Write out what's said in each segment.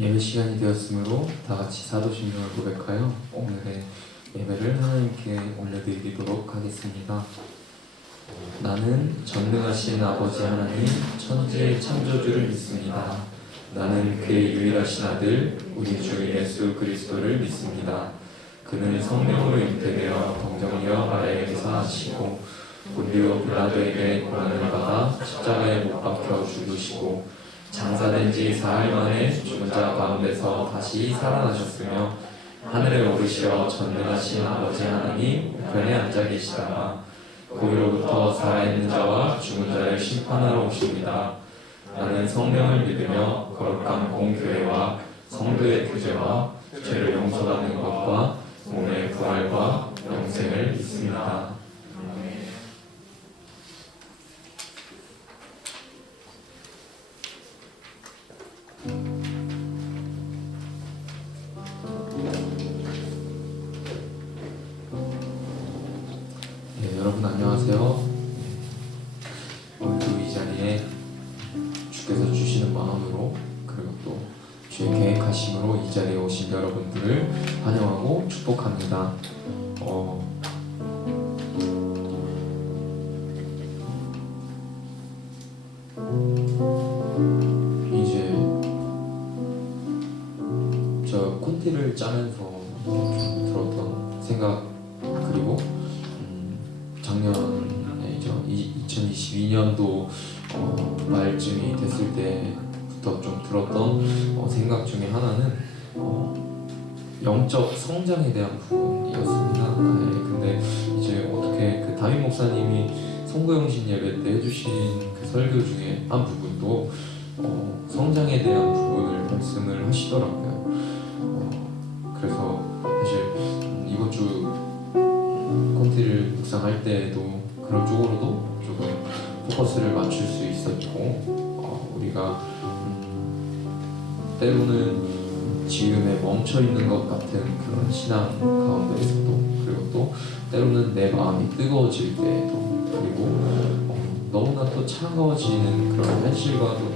예배 시간이 되었으므로 다 같이 사도신경을 고백하여 오늘의 예배를 하나님께 올려드리도록 하겠습니다. 나는 전능하신 아버지 하나님 천지의 창조주를 믿습니다. 나는 그의 유일하신 아들 우리 주 예수 그리스도를 믿습니다. 그는 성령으로 잉태되어 동정녀 마리아에게서 나시고 본디오 빌라도에게 고난을 받아 십자가에 못 박혀 죽으시고 장사된 지 사흘 만에 죽은 자 가운데서 다시 살아나셨으며 하늘에 오르시어 전능하신 아버지 하나님 우편에 앉아 계시다가 거기로부터 살아있는 자와 죽은 자를 심판하러 오십니다. 나는 성령을 믿으며 거룩한 공교회와 성도의 교제와 죄를 용서받는 것과 몸의 부활과 영생을 믿습니다. 여러분 안녕하세요. 오늘도 이 자리에 주께서 주시는 마음으로 그리고 또 주의 계획하심으로 이 자리에 오신 여러분들을 환영하고 축복합니다. 이제 저 콘티를 짜면서 좀 들었던 생각 그리고 작년이죠. 2022년도 말쯤이 됐을 때부터 좀 들었던 생각 중에 하나는 영적 성장에 대한 부분이었습니다. 근데 이제 어떻게 그 담임 목사님이 송구영신 예배 때 해주신 그 설교 중에 한 부분도 성장에 대한 부분을 말씀을 하시더라고요. 그래서 사실 이번 주 콘티를 묵상할 때에도 그런 쪽으로도 조금 포커스를 맞출 수 있었고 우리가 때로는 지음에 멈춰있는 것 같은 그런 신앙 가운데에서도 그리고 또 때로는 내 마음이 뜨거워질 때에도 그리고 너무나 또 차가워지는 그런 현실과도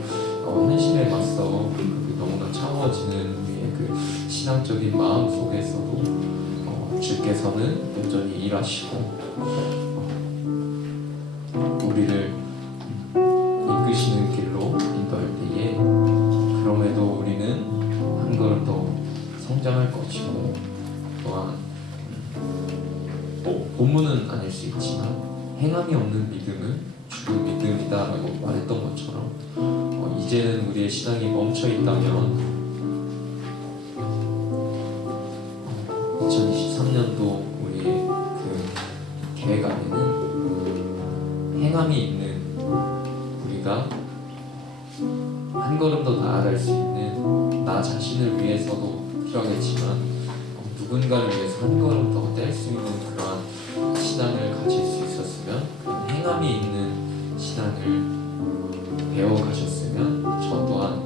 현실에 맞서 너무나 차가워지는 우리의 그 신앙적인 마음 속에서도 주께서는 여전히 일하시고 우리를 이끄시는 길로 인도할 때에 그럼에도 우리는 한 걸음 더 성장할 것이고 또한 본문은 아닐 수 있지만 행함이 없는 믿음은 죽은 믿음이다 라고 말했던 것처럼 이제는 우리의 신앙이 멈춰있다면 2023년도 우리의 그 계획 안에는 행함이 있는 우리가 한 걸음 더 나아갈 수 있는 나 자신을 위해서도 필요하겠지만 누군가를 위해서 한 걸음 더 뗄 수 있는 그러한 신앙을 가질 수 있었으면 그런 행함이 있는 신앙을 배워가셨으면 저 또한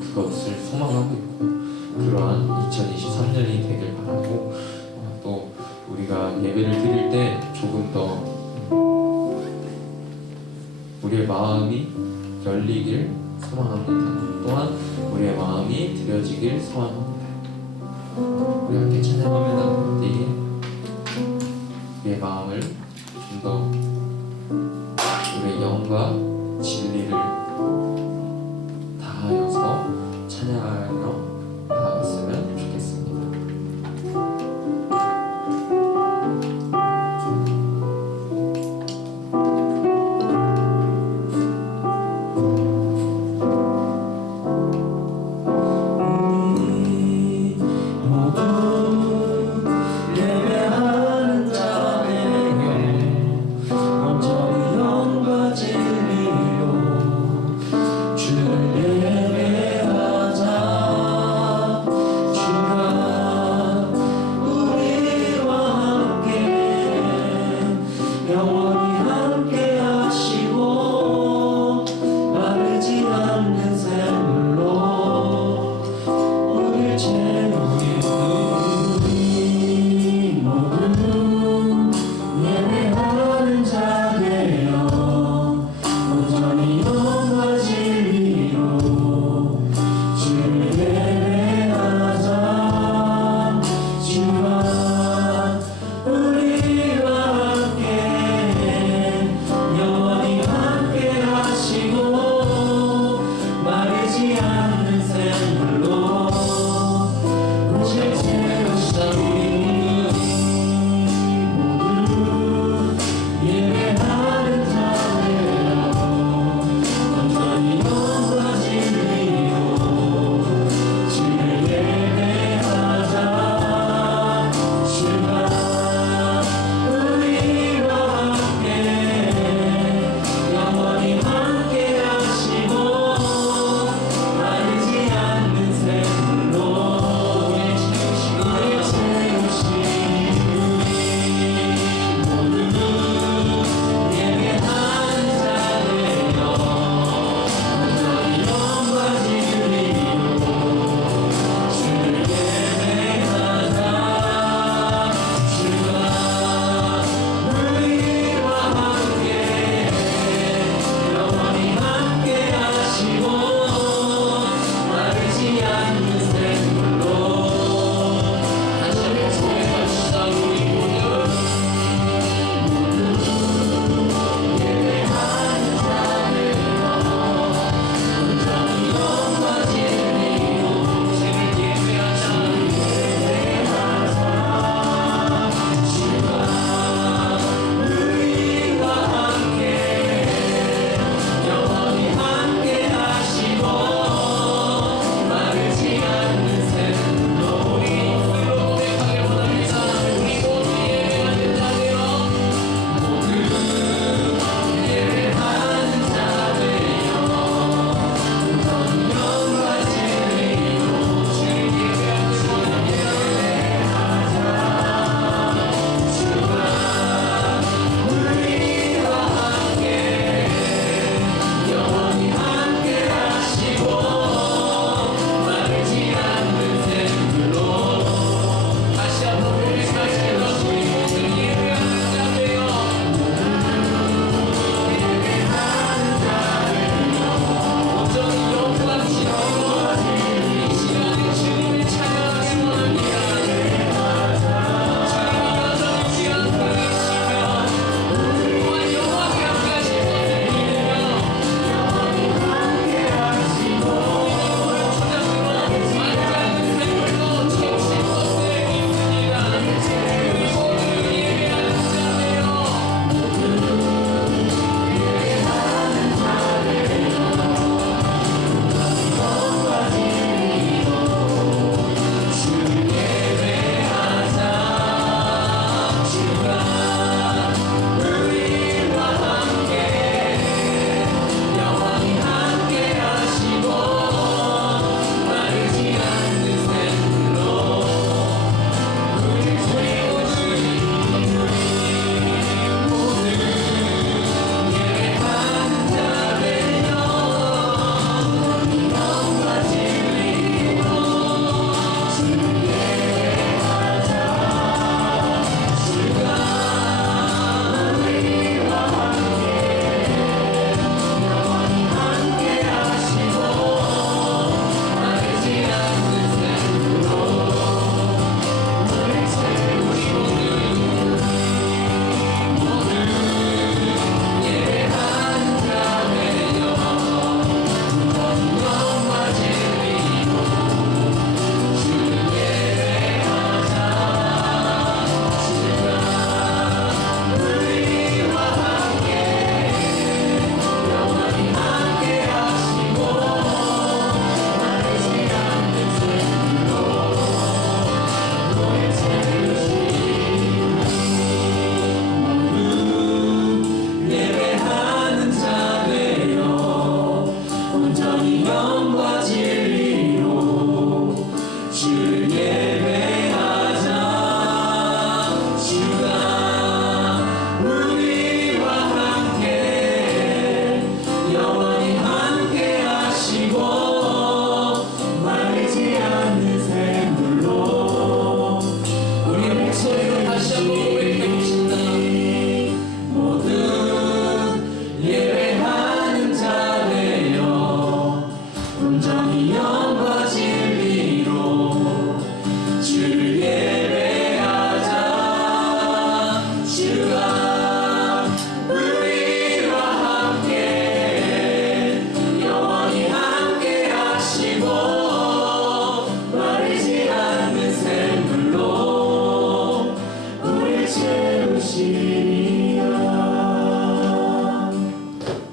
그것을 소망하고 있고요. 그러한 2023년이 되길 바라고 또 우리가 예배를 드릴 때 조금 더 우리의 마음이 열리길 소망합니다. 또한 우리의 마음이 드려지길 소망합니다. 우리 함께 찬양하며 나갈 때에 우리의 마음을 좀 더 우리의 영과 진리를 다하여서 찬양하여 나갔으면 좋겠습니다. 예배하는 자에게 먼저 영과 진리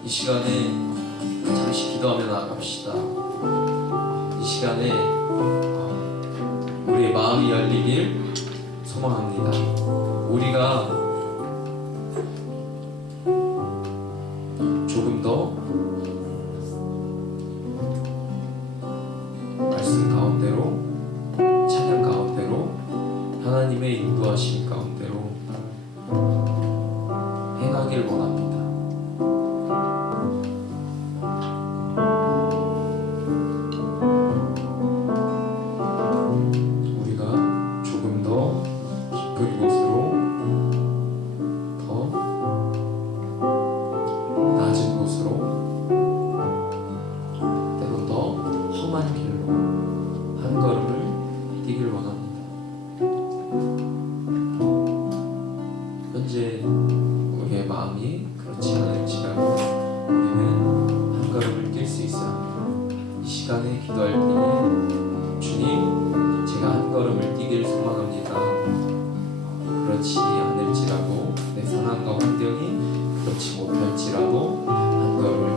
이 시간에 잠시 기도하며 나갑시다. 이 시간에 우리의 마음이 열리길 소망합니다. 우리가 조금 더 말씀 가운데로, 찬양 가운데로, 하나님의 인도하심 가운데로 행하길 원합니다. 우리가 조금 더 깊은 곳으로, 더 낮은 곳으로, 때로 더 험한 길로 한 걸음을 뛰길 원합니다. 현재 우리의 마음이 그렇지 않을지라도 우리는 한 걸음을 뛸 수 있어야 합니다. 이 시간에 기도할 때에 주님, 제가 한 걸음을 뛰길 소망합니다. 그렇지 않을지라도 내 상황과 환경이 그렇지 못할지라도 한 걸음을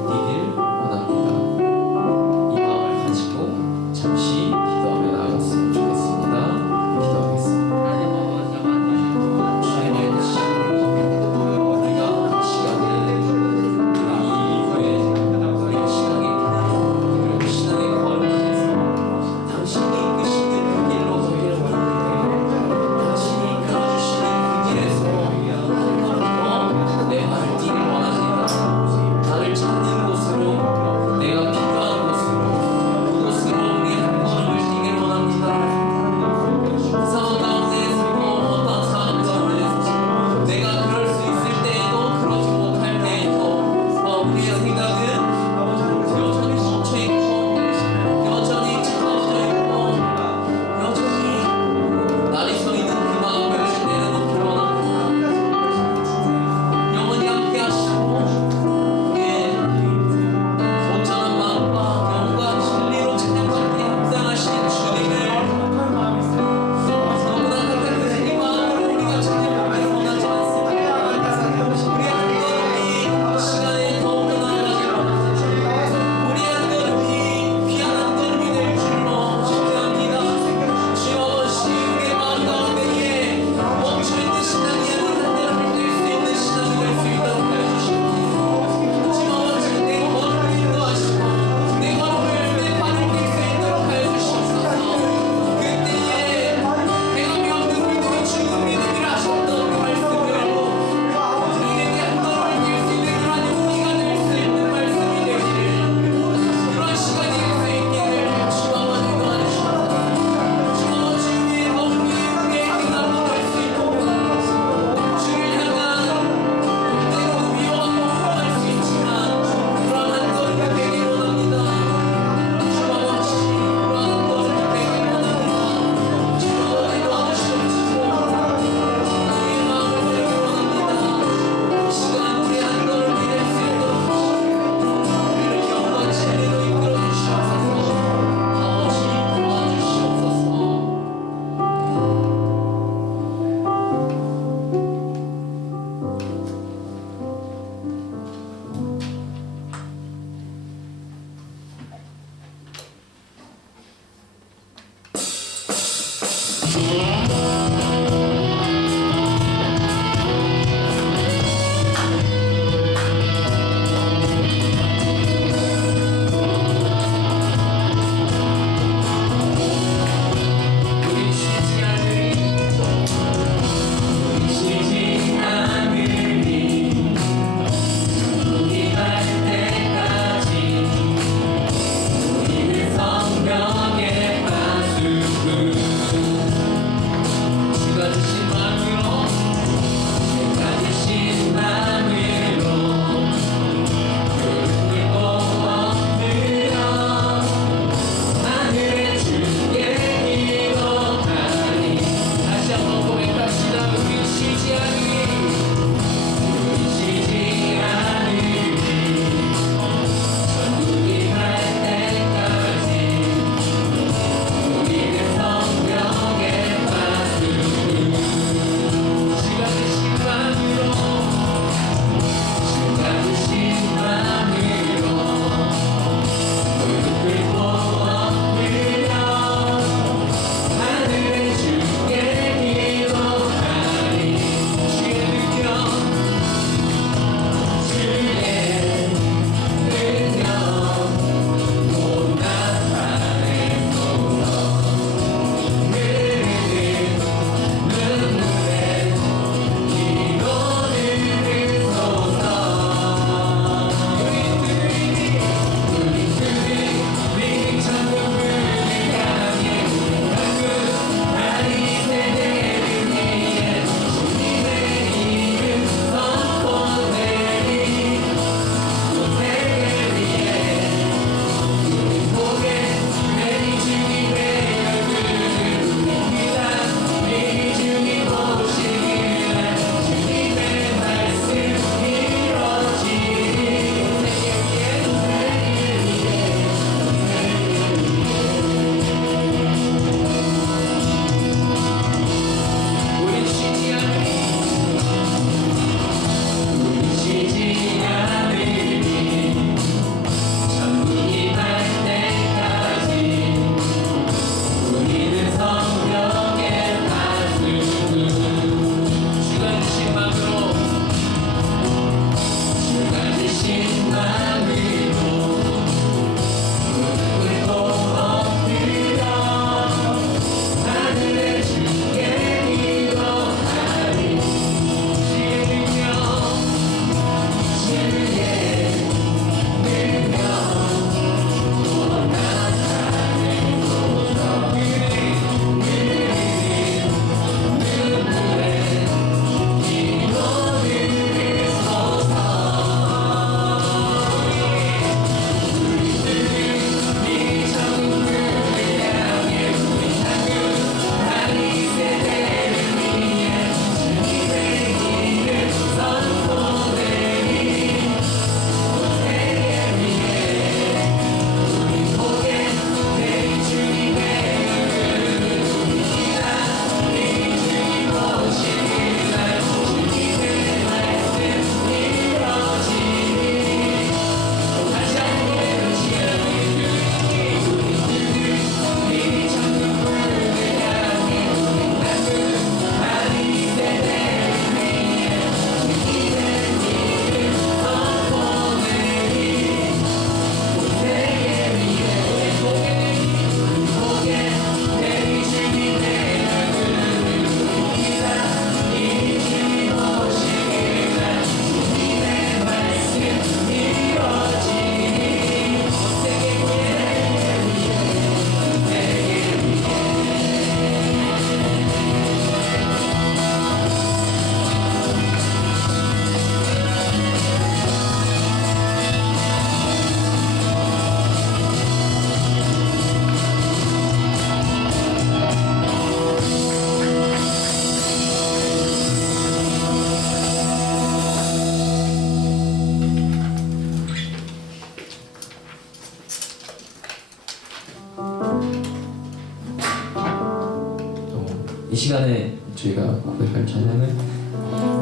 시간에 저희가 고백할 찬양은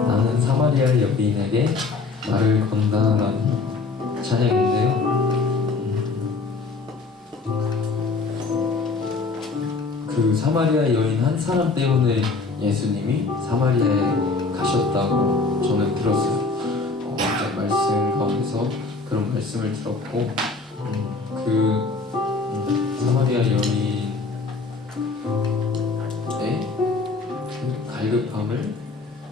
나는 사마리아 여인에게 말을 건다라는 찬양인데요. 그 사마리아 여인 한 사람 때문에 예수님이 사마리아에 가셨다고 저는 들었어요. 어제 말씀 가운데서 그런 말씀을 들었고, 사마리아 여인의 그 갈급함을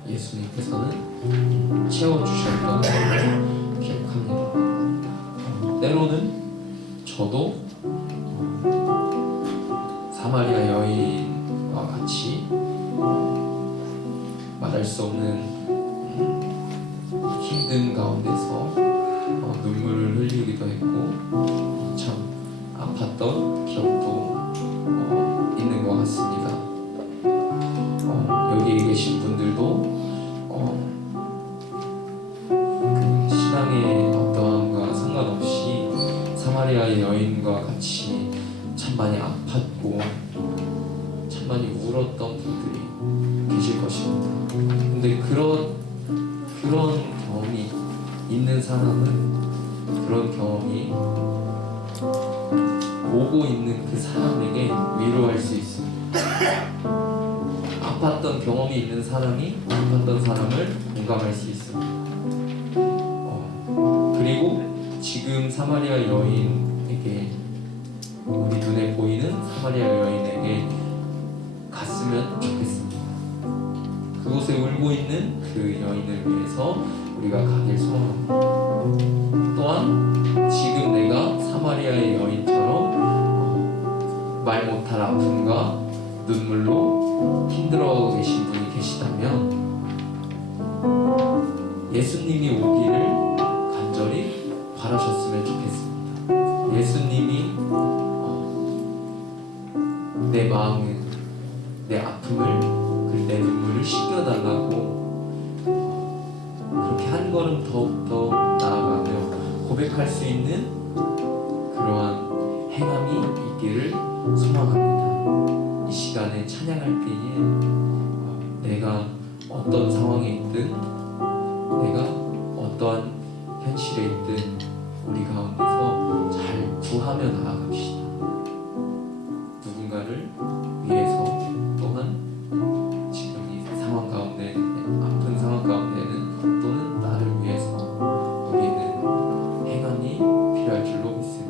예수님께서는 채워주셨던 것을 기억합니다. 때로는 저도 사마리아 여인과 같이 말할 수 없는 힘든 가운데서 눈물을 흘리기도 했고 참 아팠던 기억도 있는 것 같습니다. 여기 계신 분들도 그 신앙의 어떠함과 상관없이 사마리아의 여인과 같이 참 많이 아팠고 참 많이 울었던 분들이 계실 것입니다. 근데 그런 경험이 있는 사람은 그런 경험이 오고 있는 그 사람에게 위로할 수 있습니다. 아팠던 경험이 있는 사람이 아팠던 사람을 공감할 수 있습니다. 그리고 지금 사마리아 여인에게, 우리 눈에 보이는 사마리아 여인에게 갔으면 좋겠습니다. 그곳에 울고 있는 그 여인을 위해서 우리가 가길 소망합니다. 또한 지금 내가 사마리아의 여인처럼 말 못할 아픔과 눈물로 힘들어 계신 분이 계시다면 예수님이 오기를 간절히 바라셨으면 좋겠습니다. 예수님이 내 마음을, 내 아픔을, 내 눈물을 씻겨달라고 그렇게 한 걸음 더욱더 나아가며 고백할 수 있는 그러한 행함이 있기를 소망합니다. 이 시간에 찬양할 때에 내가 어떤 상황에 있든, 내가 어떠한 현실에 있든 우리 가운데서 잘 구하며 나아갑시다. 누군가를 위해서, 또한 지금 이 상황 가운데, 아픈 상황 가운데는 또는 나를 위해서 우리는 행함이 필요할 줄로 믿습니다.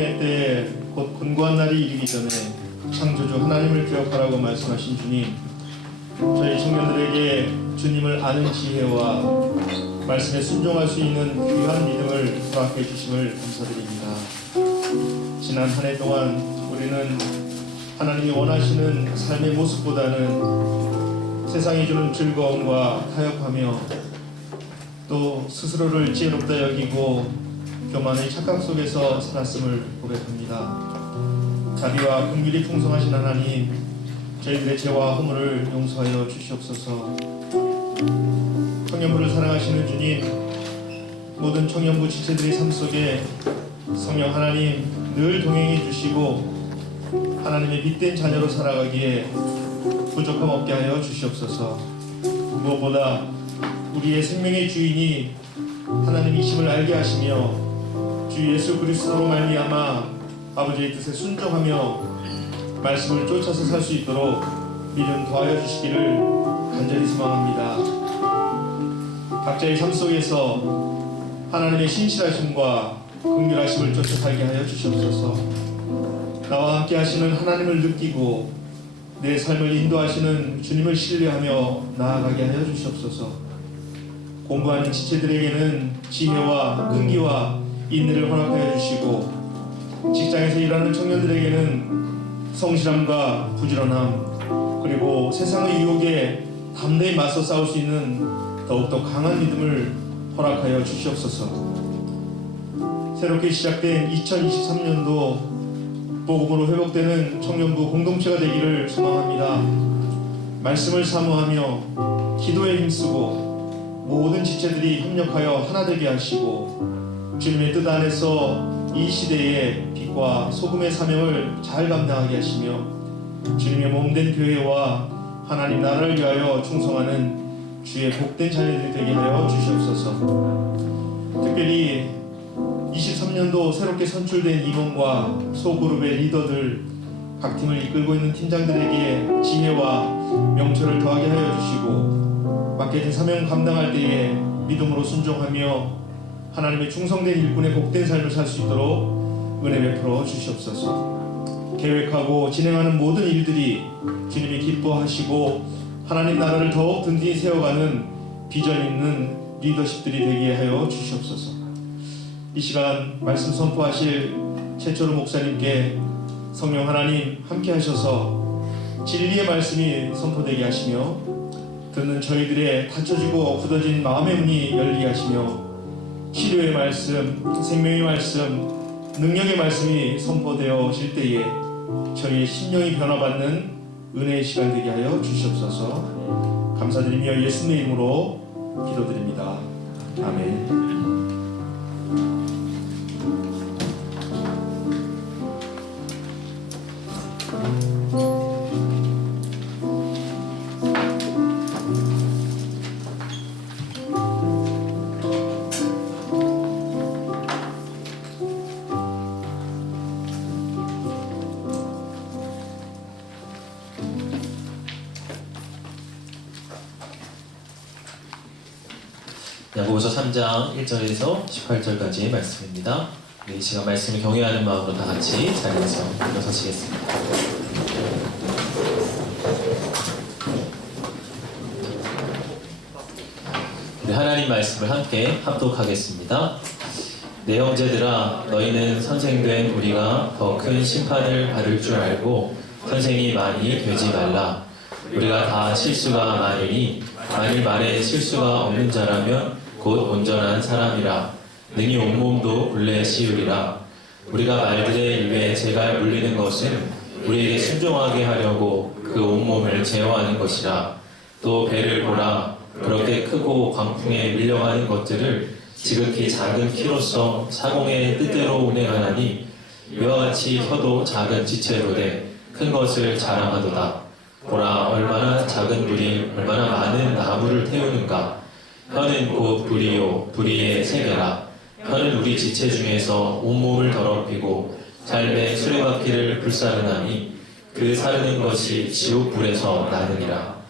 생명의 때에 곧 곤고한 날이 이르기 전에 창조주 하나님을 기억하라고 말씀하신 주님, 저희 청년들에게 주님을 아는 지혜와 말씀에 순종할 수 있는 귀한 믿음을 허락해 주심을 감사드립니다. 지난 한 해 동안 우리는 하나님이 원하시는 삶의 모습보다는 세상이 주는 즐거움과 타협하며 또 스스로를 지혜롭다 여기고 교만의 착각 속에서 살았음을 고백합니다. 자비와 긍휼이 풍성하신 하나님, 저희들의 죄와 허물을 용서하여 주시옵소서. 청년부를 사랑하시는 주님, 모든 청년부 지체들의 삶 속에 성령 하나님 늘 동행해 주시고 하나님의 빛된 자녀로 살아가기에 부족함 없게 하여 주시옵소서. 무엇보다 우리의 생명의 주인이 하나님이심을 알게 하시며 주 예수 그리스도로 말미암아 아버지의 뜻에 순종하며 말씀을 쫓아서 살 수 있도록 믿음 더하여 주시기를 간절히 소망합니다. 각자의 삶 속에서 하나님의 신실하심과 긍휼하심을 쫓아 살게 하여 주시옵소서. 나와 함께 하시는 하나님을 느끼고 내 삶을 인도하시는 주님을 신뢰하며 나아가게 하여 주시옵소서. 공부하는 지체들에게는 지혜와 끈기와 인내를 허락하여 주시고 직장에서 일하는 청년들에게는 성실함과 부지런함 그리고 세상의 유혹에 담대히 맞서 싸울 수 있는 더욱더 강한 믿음을 허락하여 주시옵소서. 새롭게 시작된 2023년도 복음으로 회복되는 청년부 공동체가 되기를 소망합니다. 말씀을 사모하며 기도에 힘쓰고 모든 지체들이 협력하여 하나 되게 하시고 주님의 뜻 안에서 이 시대의 빛과 소금의 사명을 잘 감당하게 하시며 주님의 몸된 교회와 하나님 나라를 위하여 충성하는 주의 복된 자녀들이 되게 하여 주시옵소서. 특별히 23년도 새롭게 선출된 임원과 소그룹의 리더들, 각 팀을 이끌고 있는 팀장들에게 지혜와 명철을 더하게 하여 주시고 맡겨진 사명 감당할 때에 믿음으로 순종하며 하나님의 충성된 일꾼의 복된 삶을 살 수 있도록 은혜 베풀어 주시옵소서. 계획하고 진행하는 모든 일들이 주님이 기뻐하시고 하나님 나라를 더욱 든든히 세워가는 비전 있는 리더십들이 되게 하여 주시옵소서. 이 시간 말씀 선포하실 최초로 목사님께 성령 하나님 함께 하셔서 진리의 말씀이 선포되게 하시며 듣는 저희들의 닫혀지고 굳어진 마음의 문이 열리게 하시며 치료의 말씀, 생명의 말씀, 능력의 말씀이 선포되어질 때에 저희의 심령이 변화받는 은혜의 시간 되게 하여 주시옵소서. 감사드리며 예수님의 이름으로 기도드립니다. 아멘. 야고보서 3장 1절에서 18절까지의 말씀입니다. 이 시간 말씀을 경외하는 마음으로 다 같이 자리에서 일어서시겠습니다. 우리 하나님 말씀을 함께 합독하겠습니다. 내 형제들아, 너희는 선생된 우리가 더 큰 심판을 받을 줄 알고 선생이 많이 되지 말라. 우리가 다 실수가 많으니 만일 말에 실수가 없는 자라면 곧 온전한 사람이라. 능히 온몸도 굴레 씌우리라. 우리가 말들의 입에 재가 물리는 것은 우리에게 순종하게 하려고 그 온몸을 제어하는 것이라. 또 배를 보라. 그렇게 크고 광풍에 밀려가는 것들을 지극히 작은 키로서 사공의 뜻대로 운행하나니 이와 같이 혀도 작은 지체로되 큰 것을 자랑하도다. 보라, 얼마나 작은 불이 얼마나 많은 나무를 태우는가. 혀는 곧 불이요 불의의 세계라. 혀는 우리 지체 중에서 온몸을 더럽히고 삶의 수레바퀴를 불사르나니 그 사르는 것이 지옥불에서 나느니라.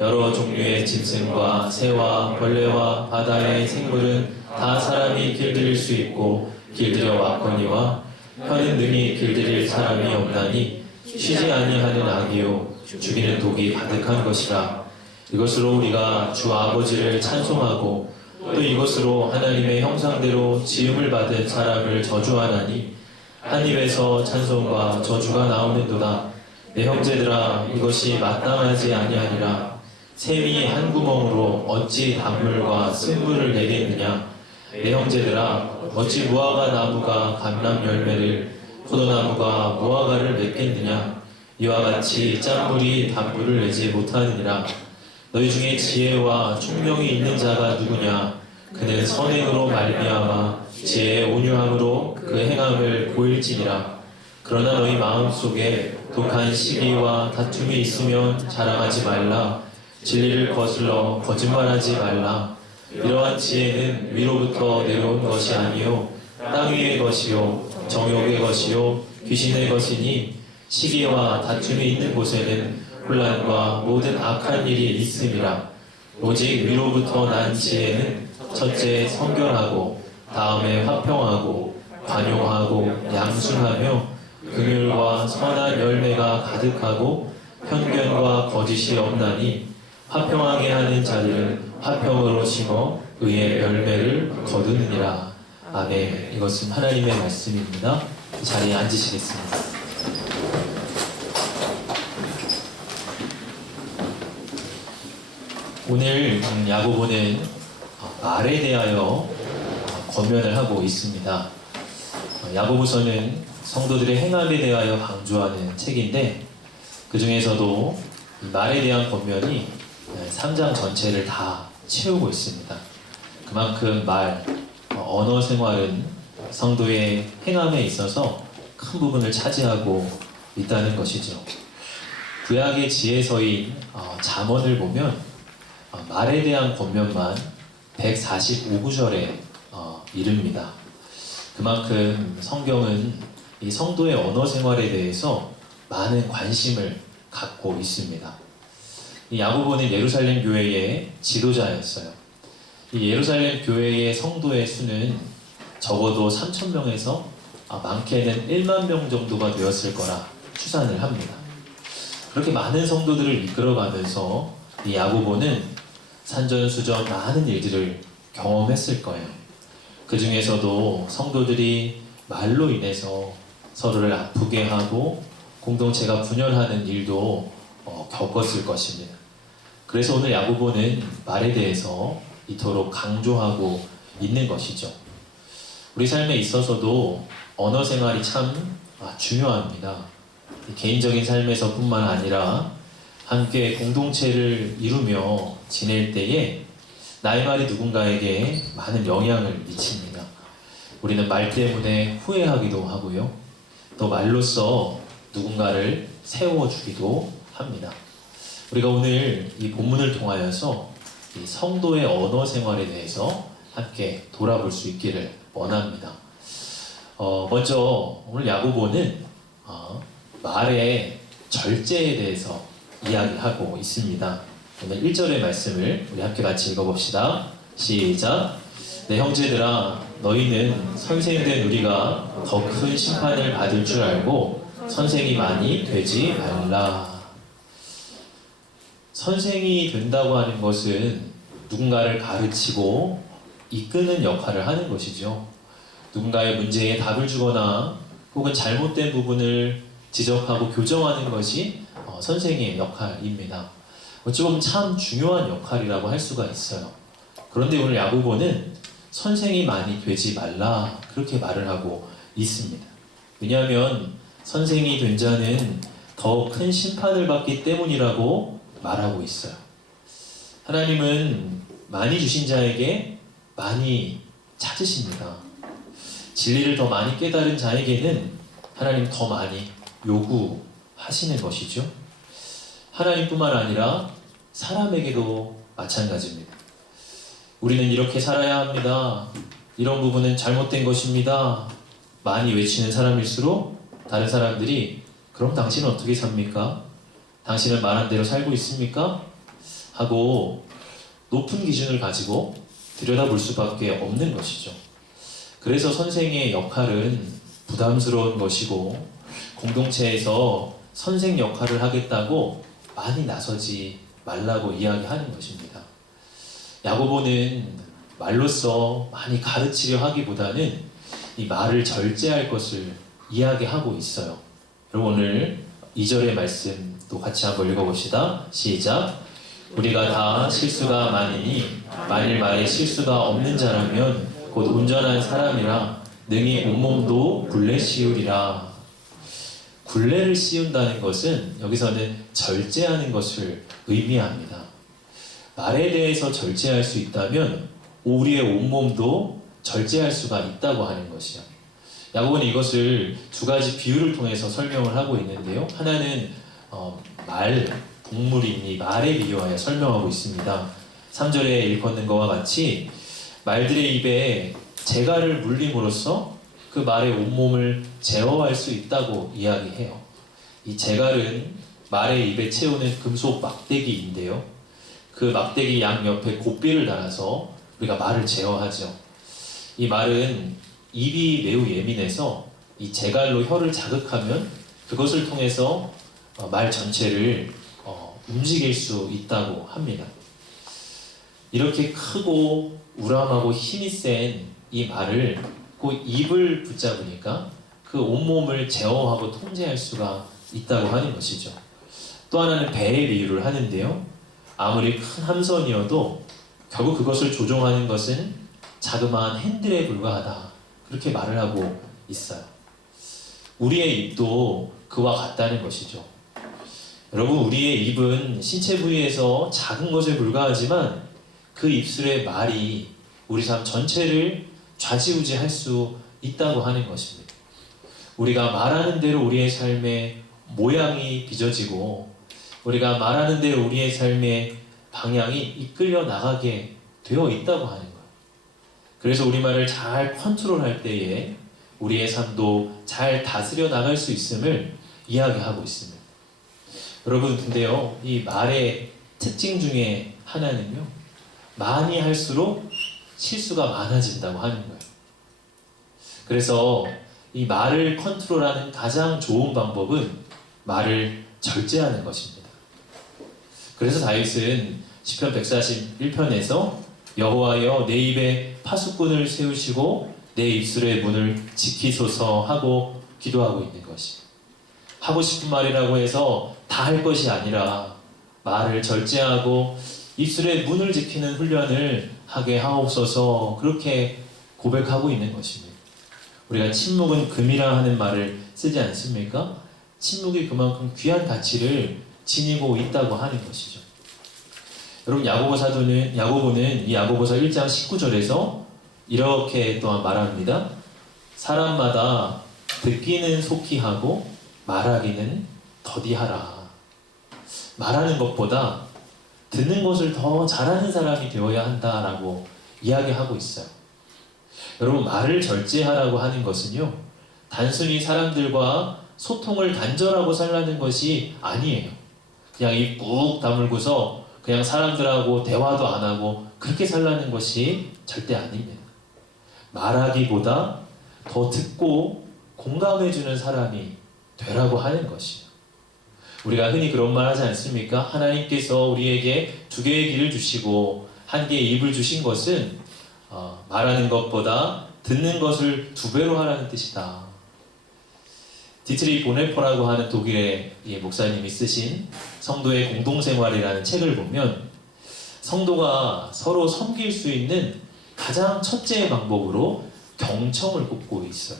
여러 종류의 짐승과 새와 벌레와 바다의 생물은 다 사람이 길들일 수 있고 길들여 왔거니와 혀는 능히 길들일 사람이 없나니 쉬지 아니하는 악이요 죽이는 독이 가득한 것이라. 이것으로 우리가 주 아버지를 찬송하고 또 이것으로 하나님의 형상대로 지음을 받은 사람을 저주하나니 한 입에서 찬송과 저주가 나오는도다. 내 형제들아, 이것이 마땅하지 아니하니라. 샘이 한 구멍으로 어찌 단물과 쓴물을 내겠느냐. 내 형제들아, 어찌 무화과 나무가 감람 열매를, 포도나무가 무화과를 맺겠느냐. 이와 같이 짠물이 단물을 내지 못하느니라. 너희 중에 지혜와 총명이 있는 자가 누구냐. 그는 선행으로 말미암아 지혜의 온유함으로 그 행함을 보일지니라. 그러나 너희 마음속에 독한 시기와 다툼이 있으면 자랑하지 말라. 진리를 거슬러 거짓말하지 말라. 이러한 지혜는 위로부터 내려온 것이 아니요 땅 위의 것이요 정욕의 것이요 귀신의 것이니 시기와 다툼이 있는 곳에는 혼란과 모든 악한 일이 있음이라. 오직 위로부터 난 지혜는 첫째 성결하고 다음에 화평하고 관용하고 양순하며 긍휼과 선한 열매가 가득하고 편견과 거짓이 없나니 화평하게 하는 자들은 화평으로 심어 의의 열매를 거두느니라. 아멘. 이것은 하나님의 말씀입니다. 자리에 앉으시겠습니다. 오늘 야고보는 말에 대하여 권면을 하고 있습니다. 야고보서는 성도들의 행함에 대하여 강조하는 책인데 그 중에서도 말에 대한 권면이 3장 전체를 다 채우고 있습니다. 그만큼 말, 언어 생활은 성도의 행함에 있어서 큰 부분을 차지하고 있다는 것이죠. 구약의 지혜서인 잠언을 보면 말에 대한 권면만 145구절에 이릅니다. 그만큼 성경은 이 성도의 언어 생활에 대해서 많은 관심을 갖고 있습니다. 이 야고보는 예루살렘 교회의 지도자였어요. 이 예루살렘 교회의 성도의 수는 적어도 3,000명에서 많게는 1만 명 정도가 되었을 거라 추산을 합니다. 그렇게 많은 성도들을 이끌어가면서 이 야고보는 산전수전 많은 일들을 경험했을 거예요. 그 중에서도 성도들이 말로 인해서 서로를 아프게 하고 공동체가 분열하는 일도 겪었을 것입니다. 그래서 오늘 야고보는 말에 대해서 이토록 강조하고 있는 것이죠. 우리 삶에 있어서도 언어 생활이 참 중요합니다. 개인적인 삶에서뿐만 아니라 함께 공동체를 이루며 지낼 때에 나의 말이 누군가에게 많은 영향을 미칩니다. 우리는 말 때문에 후회하기도 하고요. 또 말로써 누군가를 세워주기도 합니다. 우리가 오늘 이 본문을 통하여서 이 성도의 언어 생활에 대해서 함께 돌아볼 수 있기를 원합니다. 먼저 오늘 야고보는 말의 절제에 대해서 이야기하고 있습니다. 오늘 1절의 말씀을 우리 함께 같이 읽어봅시다. 시작. 내 형제들아, 너희는 선생된 우리가 더 큰 심판을 받을 줄 알고 선생이 많이 되지 말라. 선생이 된다고 하는 것은 누군가를 가르치고 이끄는 역할을 하는 것이죠. 누군가의 문제에 답을 주거나 혹은 잘못된 부분을 지적하고 교정하는 것이 선생의 역할입니다. 어찌 보면 참 중요한 역할이라고 할 수가 있어요. 그런데 오늘 야고보는 선생이 많이 되지 말라 그렇게 말을 하고 있습니다. 왜냐하면 선생이 된 자는 더 큰 심판을 받기 때문이라고 말하고 있어요. 하나님은 많이 주신 자에게 많이 찾으십니다. 진리를 더 많이 깨달은 자에게는 하나님 더 많이 요구하시는 것이죠. 하나님뿐만 아니라 사람에게도 마찬가지입니다. 우리는 이렇게 살아야 합니다. 이런 부분은 잘못된 것입니다. 많이 외치는 사람일수록 다른 사람들이 그럼 당신은 어떻게 삽니까? 당신은 말한 대로 살고 있습니까? 하고 높은 기준을 가지고 들여다볼 수밖에 없는 것이죠. 그래서 선생의 역할은 부담스러운 것이고 공동체에서 선생 역할을 하겠다고 많이 나서지 말라고 이야기하는 것입니다. 야고보는 말로써 많이 가르치려 하기보다는 이 말을 절제할 것을 이야기하고 있어요. 여러분 오늘 2절의 말씀 또 같이 한번 읽어봅시다. 시작. 우리가 다 실수가 많으니 만일 말에 실수가 없는 자라면 곧 온전한 사람이라 능히 온몸도 굴레 씌우리라. 굴레를 씌운다는 것은 여기서는 절제하는 것을 의미합니다. 말에 대해서 절제할 수 있다면 우리의 온몸도 절제할 수가 있다고 하는 것이요. 야고보는 이것을 두 가지 비유를 통해서 설명을 하고 있는데요. 하나는 동물인 이 말에 비유하여 설명하고 있습니다. 3절에 일컫는 것과 같이 말들의 입에 재갈을 물림으로써 그 말의 온몸을 제어할 수 있다고 이야기해요. 이 재갈은 말의 입에 채우는 금속 막대기인데요. 그 막대기 양옆에 고삐를 달아서 우리가 말을 제어하죠. 이 말은 입이 매우 예민해서 이 재갈로 혀를 자극하면 그것을 통해서 말 전체를 움직일 수 있다고 합니다. 이렇게 크고 우람하고 힘이 센 이 말을 그 입을 붙잡으니까 그 온몸을 제어하고 통제할 수가 있다고 하는 것이죠. 또 하나는 배의 비유를 하는데요. 아무리 큰 함선이어도 결국 그것을 조종하는 것은 자그마한 핸들에 불과하다. 그렇게 말을 하고 있어요. 우리의 입도 그와 같다는 것이죠. 여러분 우리의 입은 신체 부위에서 작은 것에 불과하지만 그 입술의 말이 우리 삶 전체를 좌지우지할 수 있다고 하는 것입니다. 우리가 말하는 대로 우리의 삶의 모양이 빚어지고 우리가 말하는 대로 우리의 삶의 방향이 이끌려 나가게 되어 있다고 하는 거예요. 그래서 우리말을 잘 컨트롤할 때에 우리의 삶도 잘 다스려 나갈 수 있음을 이야기하고 있습니다. 여러분 근데요 이 말의 특징 중에 하나는요 많이 할수록 실수가 많아진다고 하는 거예요. 그래서 이 말을 컨트롤하는 가장 좋은 방법은 말을 절제하는 것입니다. 그래서 다윗은 시편 141편에서 여호와여 내 입에 파수꾼을 세우시고 내 입술의 문을 지키소서 하고 기도하고 있는 것이 하고 싶은 말이라고 해서 다 할 것이 아니라 말을 절제하고 입술의 문을 지키는 훈련을 하게 하옵소서 그렇게 고백하고 있는 것입니다. 우리가 침묵은 금이라 하는 말을 쓰지 않습니까? 침묵이 그만큼 귀한 가치를 지니고 있다고 하는 것이죠. 여러분 야고보는 이 야고보서 1장 19절에서 이렇게 또한 말합니다. 사람마다 듣기는 속히 하고 말하기는 더디하라. 말하는 것보다 듣는 것을 더 잘하는 사람이 되어야 한다라고 이야기하고 있어요. 여러분 말을 절제하라고 하는 것은요 단순히 사람들과 소통을 단절하고 살라는 것이 아니에요. 그냥 입 꾹 다물고서 그냥 사람들하고 대화도 안 하고 그렇게 살라는 것이 절대 아닙니다. 말하기보다 더 듣고 공감해주는 사람이 되라고 하는 것이에요. 우리가 흔히 그런 말 하지 않습니까? 하나님께서 우리에게 두 개의 귀를 주시고 한 개의 입을 주신 것은 말하는 것보다 듣는 것을 두 배로 하라는 뜻이다. 디트리 보네퍼라고 하는 독일의 목사님이 쓰신 성도의 공동생활이라는 책을 보면 성도가 서로 섬길 수 있는 가장 첫째 방법으로 경청을 꼽고 있어요.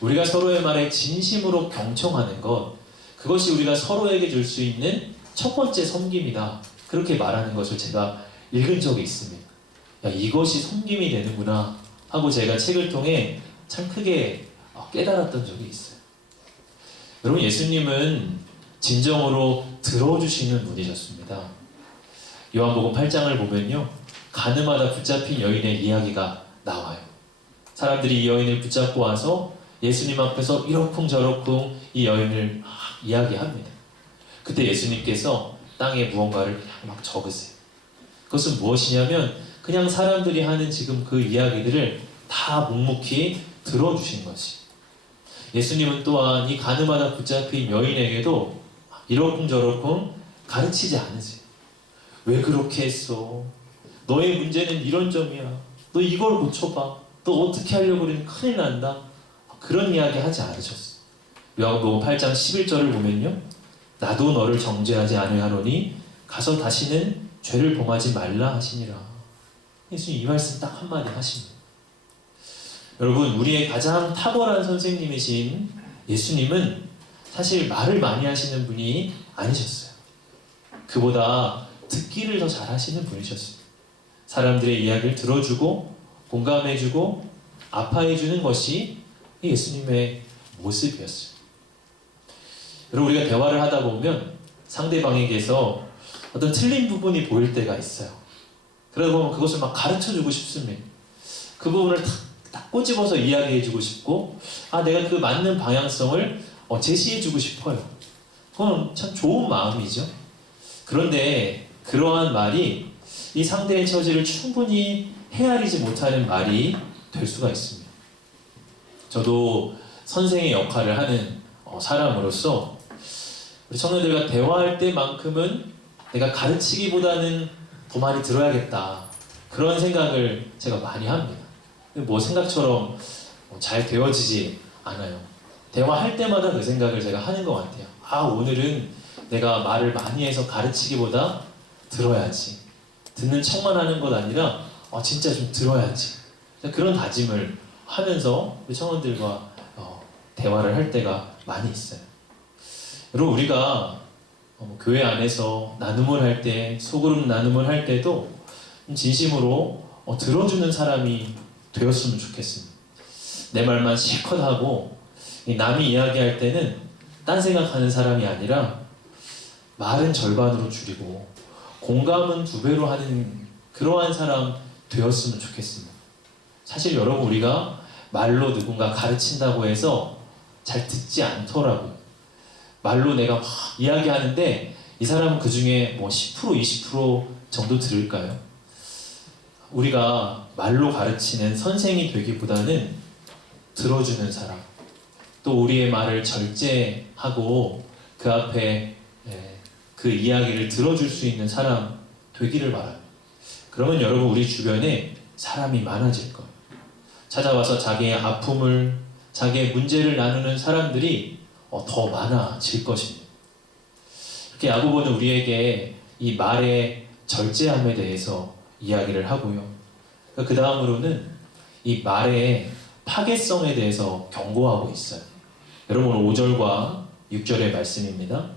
우리가 서로의 말에 진심으로 경청하는 것, 그것이 우리가 서로에게 줄 수 있는 첫 번째 섬김이다. 그렇게 말하는 것을 제가 읽은 적이 있습니다. 야, 이것이 섬김이 되는구나 하고 제가 책을 통해 참 크게 깨달았던 적이 있어요. 여러분 예수님은 진정으로 들어주시는 분이셨습니다. 요한복음 8장을 보면요 가늠하다 붙잡힌 여인의 이야기가 나와요. 사람들이 이 여인을 붙잡고 와서 예수님 앞에서 이러쿵저러쿵 이 여인을 막 이야기합니다. 그때 예수님께서 땅에 무언가를 막 적으세요. 그것은 무엇이냐면 그냥 사람들이 하는 지금 그 이야기들을 다 묵묵히 들어주신 것이. 예수님은 또한 이 가늠하다 붙잡힌 여인에게도 이러쿵저러쿵 가르치지 않으세요. 왜 그렇게 했어? 너의 문제는 이런 점이야. 너 이걸 고쳐봐. 너 어떻게 하려고 그러면 큰일 난다. 그런 이야기 하지 않으셨어요. 요한복음 8장 11절을 보면요, 나도 너를 정죄하지 아니하노니 가서 다시는 죄를 범하지 말라 하시니라. 예수님 이 말씀 딱 한마디 하십니다. 여러분, 우리의 가장 탁월한 선생님이신 예수님은 사실 말을 많이 하시는 분이 아니셨어요. 그보다 듣기를 더 잘하시는 분이셨어요. 사람들의 이야기를 들어주고 공감해주고 아파해주는 것이 예수님의 모습이었어요. 여러분, 우리가 대화를 하다 보면 상대방에게서 어떤 틀린 부분이 보일 때가 있어요. 그러다 보면 그것을 막 가르쳐주고 싶습니다. 그 부분을 딱 꼬집어서 이야기해주고 싶고, 내가 그 맞는 방향성을 제시해주고 싶어요. 그건 참 좋은 마음이죠. 그런데 그러한 말이 이 상대의 처지를 충분히 헤아리지 못하는 말이 될 수가 있습니다. 저도 선생의 역할을 하는 사람으로서 우리 청년들과 대화할 때만큼은 내가 가르치기보다는 더 많이 들어야겠다, 그런 생각을 제가 많이 합니다. 뭐 생각처럼 잘 되어지지 않아요. 대화할 때마다 그 생각을 제가 하는 것 같아요. 오늘은 내가 말을 많이 해서 가르치기보다 들어야지. 듣는 척만 하는 것 아니라 진짜 좀 들어야지. 그런 다짐을 하면서 우리 청원들과 대화를 할 때가 많이 있어요. 여러분, 우리가 교회 안에서 나눔을 할 때, 소그룹 나눔을 할 때도 진심으로 들어주는 사람이 되었으면 좋겠습니다. 내 말만 실컷 하고 남이 이야기할 때는 딴 생각하는 사람이 아니라 말은 절반으로 줄이고 공감은 2배로 하는 그러한 사람 되었으면 좋겠습니다. 사실 여러분, 우리가 말로 누군가 가르친다고 해서 잘 듣지 않더라고요. 말로 내가 막 이야기하는데 이 사람은 그 중에 10%, 20% 정도 들을까요? 우리가 말로 가르치는 선생이 되기보다는 들어주는 사람, 또 우리의 말을 절제하고 그 앞에 그 이야기를 들어줄 수 있는 사람 되기를 바랍니다. 그러면 여러분, 우리 주변에 사람이 많아질 거예요. 찾아와서 자기의 아픔을, 자기의 문제를 나누는 사람들이 더 많아질 것입니다. 이렇게 야고보는 우리에게 이 말의 절제함에 대해서 이야기를 하고요. 그 다음으로는 이 말의 파괴성에 대해서 경고하고 있어요. 여러분, 오늘 5절과 6절의 말씀입니다.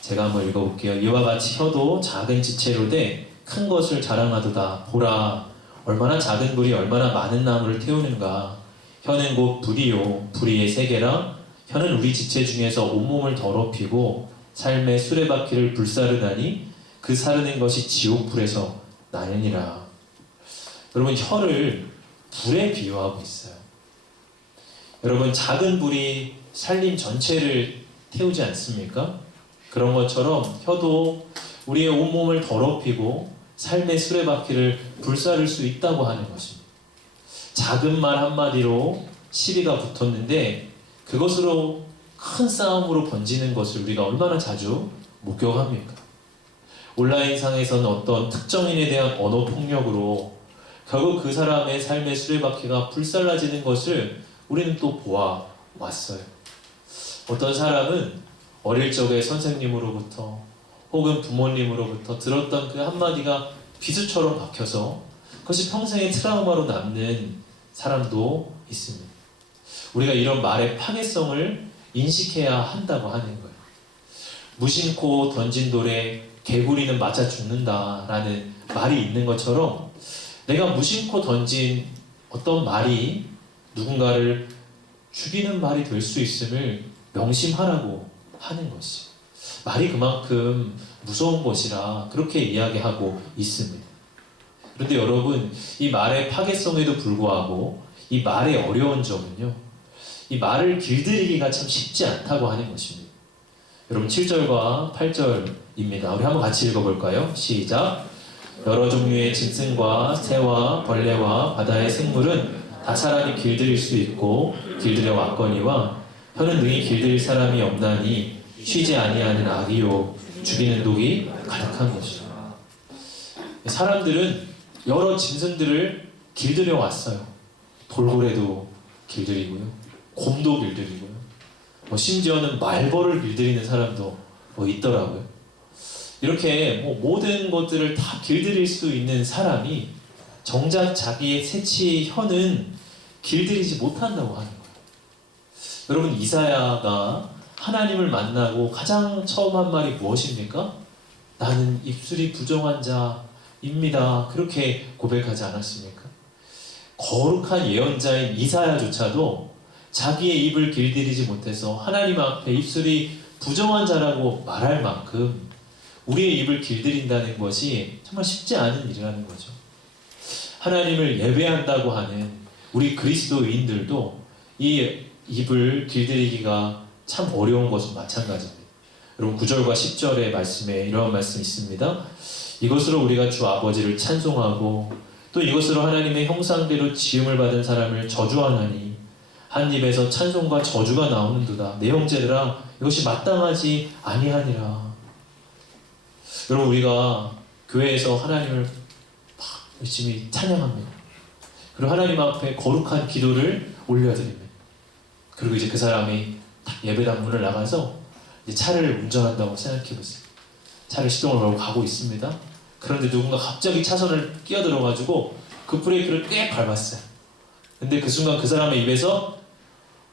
제가 한번 읽어볼게요. 이와 같이 혀도 작은 지체로 돼 큰 것을 자랑하도다. 보라, 얼마나 작은 불이 얼마나 많은 나무를 태우는가. 혀는 곧 불이요, 불의의 세계라. 혀는 우리 지체 중에서 온몸을 더럽히고 삶의 수레바퀴를 불사르다니 그 사르는 것이 지옥불에서 나느니라. 여러분, 혀를 불에 비유하고 있어요. 여러분, 작은 불이 살림 전체를 태우지 않습니까? 그런 것처럼 혀도 우리의 온몸을 더럽히고 삶의 수레바퀴를 불사를 수 있다고 하는 것입니다. 작은 말 한마디로 시비가 붙었는데 그것으로 큰 싸움으로 번지는 것을 우리가 얼마나 자주 목격합니까? 온라인상에서는 어떤 특정인에 대한 언어폭력으로 결국 그 사람의 삶의 수레바퀴가 불살라지는 것을 우리는 또 보아왔어요. 어떤 사람은 어릴 적에 선생님으로부터 혹은 부모님으로부터 들었던 그 한마디가 비수처럼 박혀서 그것이 평생의 트라우마로 남는 사람도 있습니다. 우리가 이런 말의 파괴성을 인식해야 한다고 하는 거예요. 무심코 던진 돌에 개구리는 맞아 죽는다라는 말이 있는 것처럼 내가 무심코 던진 어떤 말이 누군가를 죽이는 말이 될 수 있음을 명심하라고 하는 것이, 말이 그만큼 무서운 것이라 그렇게 이야기하고 있습니다. 그런데 여러분, 이 말의 파괴성에도 불구하고 이 말의 어려운 점은요, 이 말을 길들이기가 참 쉽지 않다고 하는 것입니다. 여러분, 7절과 8절입니다. 우리 한번 같이 읽어볼까요? 시작! 여러 종류의 짐승과 새와 벌레와 바다의 생물은 다 차라리 길들일 수 있고 길들여 왔거니와 혀는 능히 길들일 사람이 없나니 쉬지 아니하는 악이요 죽이는 독이 가득한 것이라. 사람들은 여러 짐승들을 길들여 왔어요. 돌고래도 길들이고요, 곰도 길들이고요, 심지어는 말벌을 길들이는 사람도 있더라고요. 이렇게 모든 것들을 다 길들일 수 있는 사람이 정작 자기의 새치 혀는 길들이지 못한다고 하는 거예요. 여러분, 이사야가 하나님을 만나고 가장 처음 한 말이 무엇입니까? 나는 입술이 부정한 자입니다. 그렇게 고백하지 않았습니까? 거룩한 예언자인 이사야조차도 자기의 입을 길들이지 못해서 하나님 앞에 입술이 부정한 자라고 말할 만큼 우리의 입을 길들인다는 것이 정말 쉽지 않은 일이라는 거죠. 하나님을 예배한다고 하는 우리 그리스도인들도 이 입을 길들이기가 참 어려운 것은 마찬가지입니다. 여러분, 9절과 10절의 말씀에 이러한 말씀이 있습니다. 이것으로 우리가 주 아버지를 찬송하고 또 이것으로 하나님의 형상대로 지음을 받은 사람을 저주하나니 한 입에서 찬송과 저주가 나오는도다. 내 형제들아, 이것이 마땅하지 아니하니라. 여러분, 우리가 교회에서 하나님을 막 열심히 찬양합니다. 그리고 하나님 앞에 거룩한 기도를 올려드립니다. 그리고 이제 그 사람이 예배당 문을 나가서 이제 차를 운전한다고 생각해보세요. 차를 시동을 걸고 가고 있습니다. 그런데 누군가 갑자기 차선을 끼어들어가지고 그 브레이크를 꽤 밟았어요. 근데 그 순간 그 사람의 입에서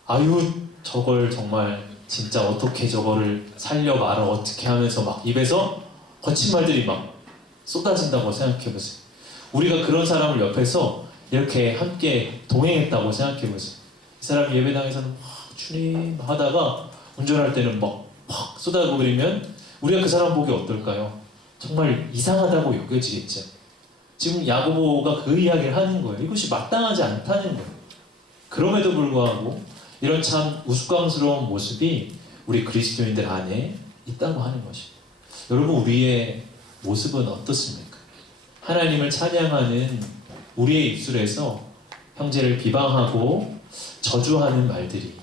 아유, 저걸 정말 진짜 어떻게 저거를 살려 말을 어떻게 하면서 막 입에서 거친 말들이 막 쏟아진다고 생각해보세요. 우리가 그런 사람을 옆에서 이렇게 함께 동행했다고 생각해보세요. 이 사람 예배당에서는 막 주님 하다가 운전할 때는 막 쏟아버리면 우리가 그 사람 보기 어떨까요? 정말 이상하다고 여겨지겠죠. 지금 야고보가 그 이야기를 하는 거예요. 이것이 마땅하지 않다는 거예요. 그럼에도 불구하고 이런 참 우스꽝스러운 모습이 우리 그리스도인들 안에 있다고 하는 것입니다. 여러분, 우리의 모습은 어떻습니까? 하나님을 찬양하는 우리의 입술에서 형제를 비방하고 저주하는 말들이,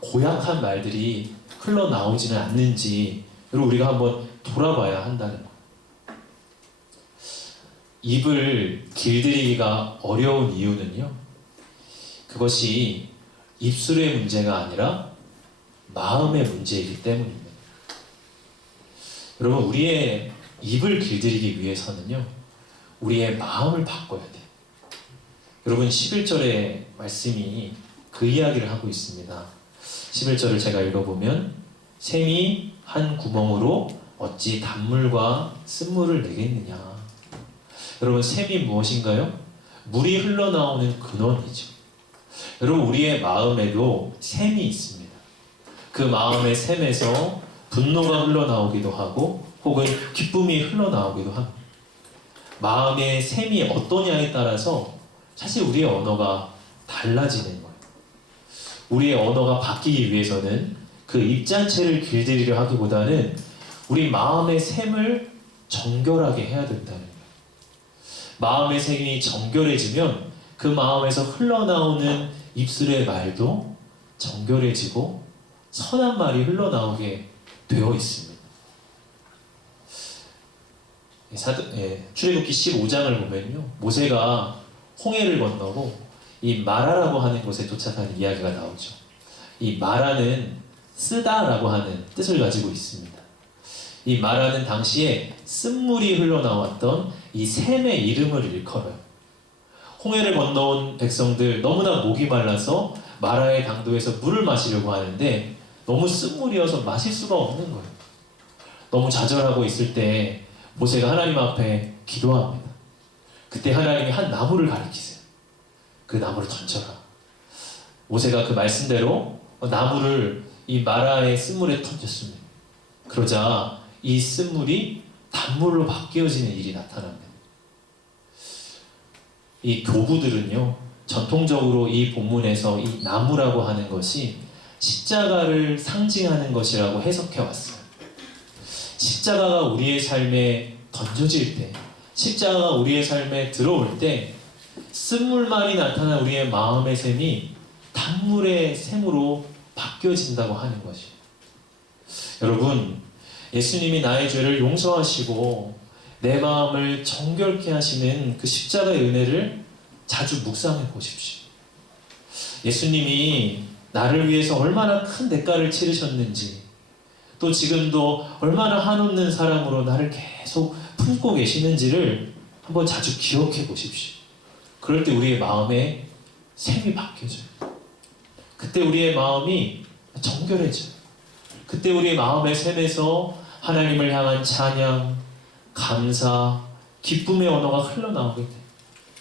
고약한 말들이 흘러나오지는 않는지 여러분, 우리가 한번 돌아봐야 한다는 거예요. 입을 길들이기가 어려운 이유는요, 그것이 입술의 문제가 아니라 마음의 문제이기 때문입니다. 여러분, 우리의 입을 길들이기 위해서는요, 우리의 마음을 바꿔야 돼요. 여러분, 11절의 말씀이 그 이야기를 하고 있습니다. 11절을 제가 읽어보면 샘이 한 구멍으로 어찌 단물과 쓴물을 내겠느냐. 여러분, 샘이 무엇인가요? 물이 흘러나오는 근원이죠. 여러분, 우리의 마음에도 샘이 있습니다. 그 마음의 샘에서 분노가 흘러나오기도 하고 혹은 기쁨이 흘러나오기도 합니다. 마음의 샘이 어떠냐에 따라서 사실 우리의 언어가 달라지는 거예요. 우리의 언어가 바뀌기 위해서는 그 입자체를 길들이려 하기보다는 우리 마음의 샘을 정결하게 해야 된다는 거예요. 마음의 샘이 정결해지면 그 마음에서 흘러나오는 입술의 말도 정결해지고 선한 말이 흘러나오게 되어 있습니다. 출애굽기 15장을 보면요, 모세가 홍해를 건너고 이 마라라고 하는 곳에 도착하는 이야기가 나오죠. 이 마라는 쓰다라고 하는 뜻을 가지고 있습니다. 이 마라는 당시에 쓴물이 흘러나왔던 이 샘의 이름을 일컬어요. 홍해를 건너온 백성들 너무나 목이 말라서 마라의 당도에서 물을 마시려고 하는데 너무 쓴물이어서 마실 수가 없는 거예요. 너무 좌절하고 있을 때 모세가 하나님 앞에 기도합니다. 그때 하나님이 한 나무를 가리키세요. 그 나무를 던져라. 모세가 그 말씀대로 나무를 이 마라의 쓴물에 던졌습니다. 그러자 이 쓴물이 단물로 바뀌어지는 일이 나타납니다. 이 교부들은요, 전통적으로 이 본문에서 이 나무라고 하는 것이 십자가를 상징하는 것이라고 해석해 왔어요. 십자가가 우리의 삶에 던져질 때, 십자가가 우리의 삶에 들어올 때 쓴물만이 나타난 우리의 마음의 샘이 단물의 샘으로 바뀌어진다고 하는 것이. 여러분, 예수님이 나의 죄를 용서하시고 내 마음을 정결케 하시는 그 십자가의 은혜를 자주 묵상해 보십시오. 예수님이 나를 위해서 얼마나 큰 대가를 치르셨는지, 또 지금도 얼마나 한없는 사랑으로 나를 계속 품고 계시는지를 한번 자주 기억해 보십시오. 그럴 때 우리의 마음에 샘이 바뀌어져요. 그때 우리의 마음이 정결해져요. 그때 우리의 마음의 샘에서 하나님을 향한 찬양, 감사, 기쁨의 언어가 흘러나오게 돼요.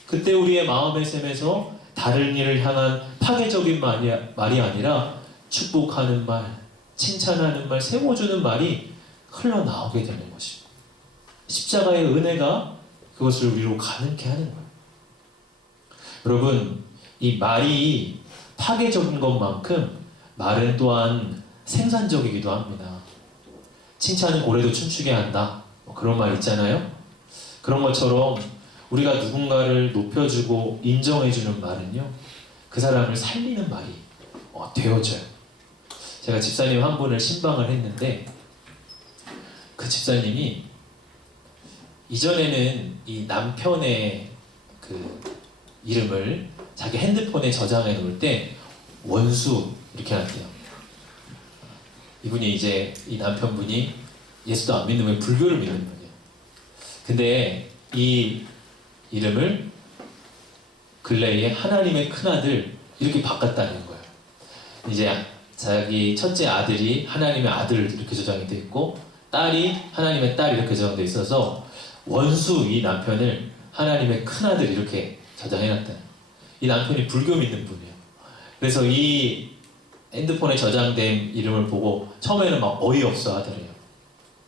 그때 우리의 마음의 샘에서 다른 이를 향한 파괴적인 말이 아니라 축복하는 말, 칭찬하는 말, 세워주는 말이 흘러나오게 되는 것입니다. 십자가의 은혜가 그것을 우리로 가능케 하는 거예요. 여러분, 이 말이 파괴적인 것만큼 말은 또한 생산적이기도 합니다. 칭찬은 고래도 춤추게 한다. 그런 말 있잖아요. 그런 것처럼 우리가 누군가를 높여주고 인정해주는 말은요, 그 사람을 살리는 말이 되어져요. 제가 집사님 한 분을 신방을 했는데, 그 집사님이 이전에는 이 남편의 그 이름을 자기 핸드폰에 저장해 놓을 때 원수 이렇게 해놨대요. 이분이 이제 이 남편분이 예수도 안 믿는 왜 불교를 믿는 분이에요. 근데 이 이름을 근래에 하나님의 큰아들 이렇게 바꿨다는 거예요. 이제 자기 첫째 아들이 하나님의 아들 이렇게 저장이 돼 있고, 딸이 하나님의 딸 이렇게 저장돼 있어서 원수 이 남편을 하나님의 큰아들 이렇게 저장해놨다는. 이 남편이 불교 믿는 분이에요. 그래서 이 핸드폰에 저장된 이름을 보고 처음에는 막 어이없어 하더래요.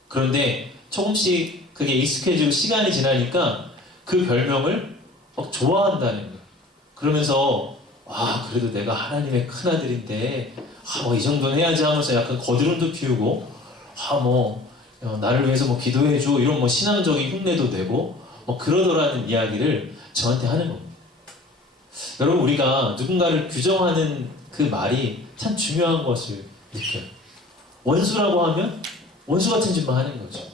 그런데 조금씩 그게 익숙해지고 시간이 지나니까 그 별명을 막 좋아한다는 거예요. 그러면서 그래도 내가 하나님의 큰아들인데 이 정도는 해야지 하면서 약간 거드름도 피우고 나를 위해서 기도해줘 이런 신앙적인 흉내도 내고 그러더라는 이야기를 저한테 하는 겁니다. 여러분, 우리가 누군가를 규정하는 그 말이 참 중요한 것을 느껴요. 원수라고 하면 원수 같은 짓만 하는 거죠.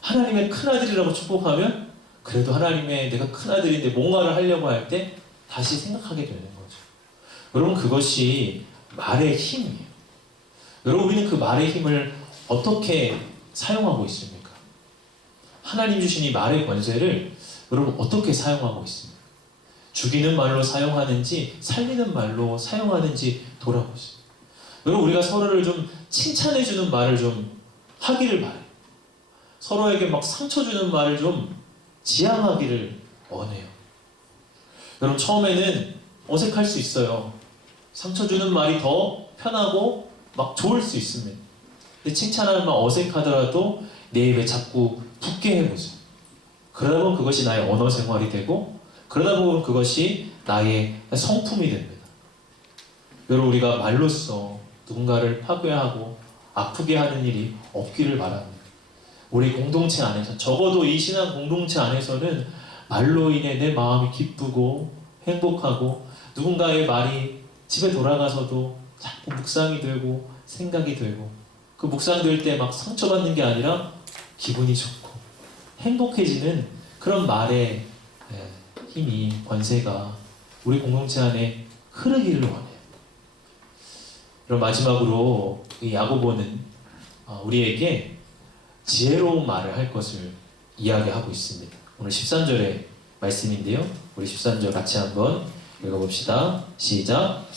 하나님의 큰아들이라고 축복하면 그래도 하나님의 내가 큰아들인데 뭔가를 하려고 할 때 다시 생각하게 되는 거죠. 여러분, 그것이 말의 힘이에요. 여러분, 우리는 그 말의 힘을 어떻게 사용하고 있습니까? 하나님 주신 이 말의 권세를 여러분 어떻게 사용하고 있습니까? 죽이는 말로 사용하는지 살리는 말로 사용하는지 돌아보세요. 여러분, 우리가 서로를 좀 칭찬해주는 말을 좀 하기를 바래요. 서로에게 상처 주는 말을 좀 지양하기를 원해요. 여러분, 처음에는 어색할 수 있어요. 상처 주는 말이 더 편하고 좋을 수 있습니다. 근데 칭찬하는 말 어색하더라도 내 입에 자꾸 붙게 해보세요. 그러다 보면 그것이 나의 언어 생활이 되고, 그러다 보면 그것이 나의 성품이 됩니다. 여러분, 우리가 말로써 누군가를 파괴하고 아프게 하는 일이 없기를 바랍니다. 우리 공동체 안에서, 적어도 이 신앙 공동체 안에서는 말로 인해 내 마음이 기쁘고 행복하고, 누군가의 말이 집에 돌아가서도 자꾸 묵상이 되고 생각이 되고, 그 묵상될 때 상처받는 게 아니라 기분이 좋고 행복해지는 그런 말의 힘이, 권세가 우리 공동체 안에 흐르기를 원해요. 그럼 마지막으로 이 야고보는 우리에게 지혜로운 말을 할 것을 이야기하고 있습니다. 오늘 13절의 말씀인데요. 우리 13절 같이 한번 읽어봅시다. 시작.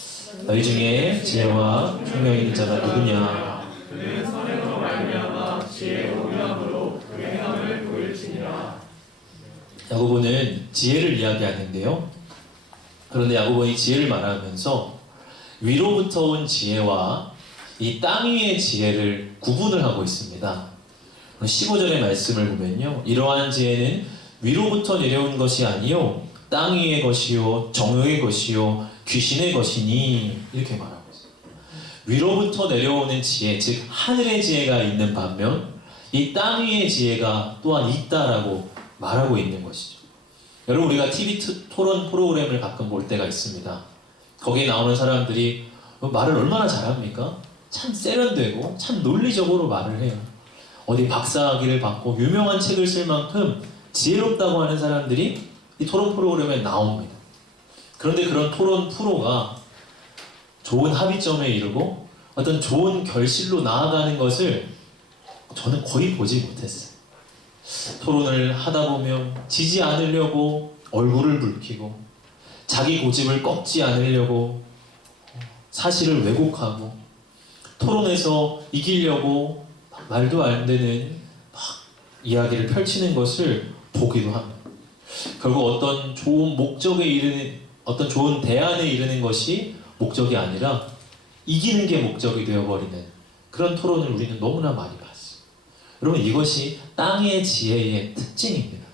너희 중에 지혜와 총명 있는 자가 누구냐? 그는 선행으로 말미암아 지혜로 위함으로 그 행함을 보일지니라. 야고보는 지혜를 이야기하는데요. 그런데 야고보는 지혜를 말하면서 위로부터 온 지혜와 이 땅 위의 지혜를 구분을 하고 있습니다. 15절의 말씀을 보면요, 이러한 지혜는 위로부터 내려온 것이 아니요 땅 위의 것이요 정욕의 것이요 귀신의 것이니, 이렇게 말하고 있어요. 위로부터 내려오는 지혜, 즉 하늘의 지혜가 있는 반면 이 땅 위의 지혜가 또한 있다라고 말하고 있는 것이죠. 여러분 우리가 TV 토론 프로그램을 가끔 볼 때가 있습니다. 거기에 나오는 사람들이 말을 얼마나 잘합니까? 참 세련되고 참 논리적으로 말을 해요. 어디 박사학위를 받고 유명한 책을 쓸 만큼 지혜롭다고 하는 사람들이 이 토론 프로그램에 나옵니다. 그런데 그런 토론 프로가 좋은 합의점에 이르고 어떤 좋은 결실로 나아가는 것을 저는 거의 보지 못했어요. 토론을 하다 보면 지지 않으려고 얼굴을 붉히고 자기 고집을 꺾지 않으려고 사실을 왜곡하고 토론에서 이기려고 말도 안 되는 막 이야기를 펼치는 것을 보기도 합니다. 결국 어떤 좋은 목적에 이르는 어떤 좋은 대안에 이르는 것이 목적이 아니라 이기는 게 목적이 되어버리는 그런 토론을 우리는 너무나 많이 봤어요. 여러분 이것이 땅의 지혜의 특징입니다.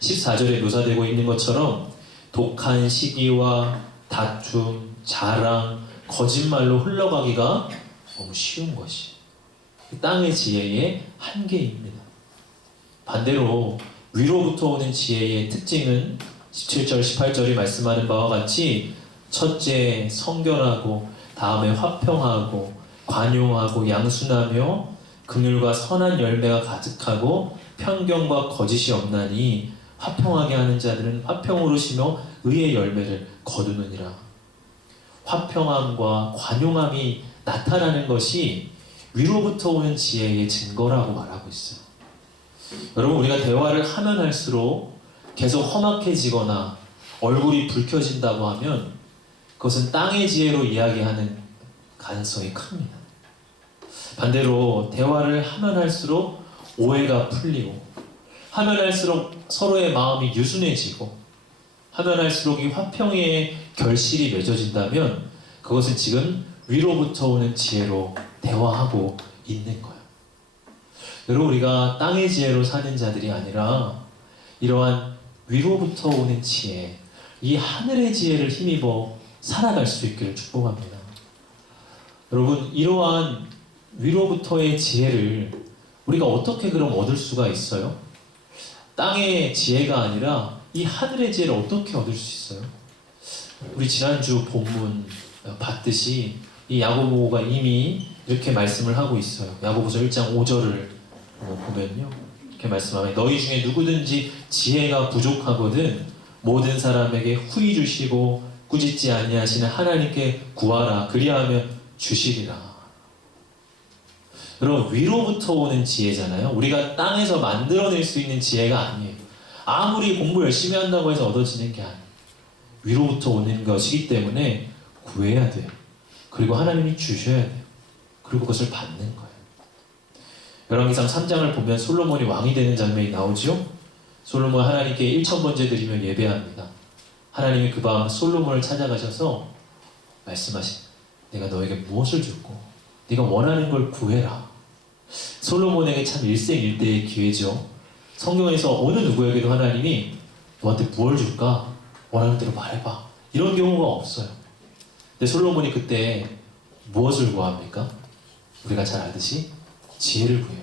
14절에 묘사되고 있는 것처럼 독한 시기와 다툼, 자랑, 거짓말로 흘러가기가 너무 쉬운 것이 땅의 지혜의 한계입니다. 반대로 위로부터 오는 지혜의 특징은 17절, 18절이 말씀하는 바와 같이 첫째 성결하고 다음에 화평하고 관용하고 양순하며 긍휼과 선한 열매가 가득하고 편견과 거짓이 없나니 화평하게 하는 자들은 화평으로 심어 의의 열매를 거두느니라. 화평함과 관용함이 나타나는 것이 위로부터 오는 지혜의 증거라고 말하고 있어요. 여러분 우리가 대화를 하면 할수록 계속 험악해지거나 얼굴이 붉혀진다고 하면 그것은 땅의 지혜로 이야기하는 가능성이 큽니다. 반대로 대화를 하면 할수록 오해가 풀리고 하면 할수록 서로의 마음이 유순해지고 하면 할수록 이 화평의 결실이 맺어진다면 그것은 지금 위로부터 오는 지혜로 대화하고 있는 거예요. 여러분 우리가 땅의 지혜로 사는 자들이 아니라 이러한 위로부터 오는 지혜, 이 하늘의 지혜를 힘입어 살아갈 수 있기를 축복합니다. 여러분 이러한 위로부터의 지혜를 우리가 어떻게 그럼 얻을 수가 있어요? 땅의 지혜가 아니라 이 하늘의 지혜를 어떻게 얻을 수 있어요? 우리 지난주 본문 봤듯이 이 야고보가 이미 이렇게 말씀을 하고 있어요. 야고보서 1장 5절을 보면요, 이렇게 말씀하면 너희 중에 누구든지 지혜가 부족하거든 모든 사람에게 후히 주시고 꾸짖지 아니하시는 하나님께 구하라 그리하면 주시리라. 여러분 위로부터 오는 지혜잖아요. 우리가 땅에서 만들어낼 수 있는 지혜가 아니에요. 아무리 공부 열심히 한다고 해서 얻어지는 게 아니에요. 위로부터 오는 것이기 때문에 구해야 돼요. 그리고 하나님이 주셔야 돼요. 그리고 그것을 받는 거예요. 열왕기상 3장을 보면 솔로몬이 왕이 되는 장면이 나오죠. 솔로몬 하나님께 1000번째 드리며 예배합니다. 하나님이 그 밤 솔로몬을 찾아가셔서 말씀하신 내가 너에게 무엇을 줬고 네가 원하는 걸 구해라. 솔로몬에게 참 일생일대의 기회죠. 성경에서 어느 누구에게도 하나님이 너한테 무엇을 줄까? 원하는 대로 말해봐. 이런 경우가 없어요. 근데 솔로몬이 그때 무엇을 구합니까? 우리가 잘 알듯이 지혜를 구해요.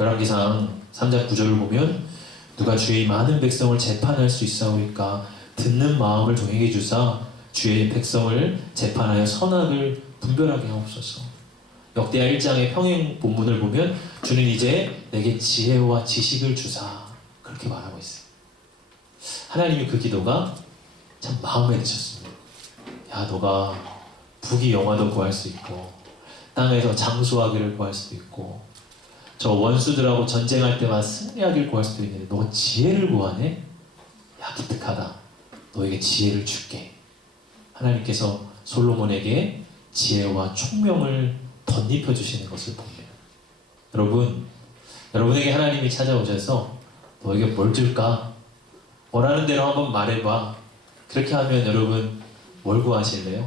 열왕기상 3장 9절을 보면 누가 주의 많은 백성을 재판할 수 있사오리까 듣는 마음을 종에게 주사 주의 백성을 재판하여 선악을 분별하게 하옵소서. 역대하 1장의 평행 본문을 보면 주는 이제 내게 지혜와 지식을 주사 그렇게 말하고 있어요. 하나님이 그 기도가 참 마음에 드셨습니다. 야 너가 부귀 영화도 구할 수 있고 땅에서 장수하기를 구할 수도 있고 저 원수들하고 전쟁할 때만 승리하기를 구할 수도 있는데 너가 지혜를 구하네? 야 기특하다. 너에게 지혜를 줄게. 하나님께서 솔로몬에게 지혜와 총명을 덧입혀 주시는 것을 봅니다. 여러분에게 하나님이 찾아오셔서 너에게 뭘 줄까? 원하는 대로 한번 말해봐. 그렇게 하면 여러분 뭘 구하실래요?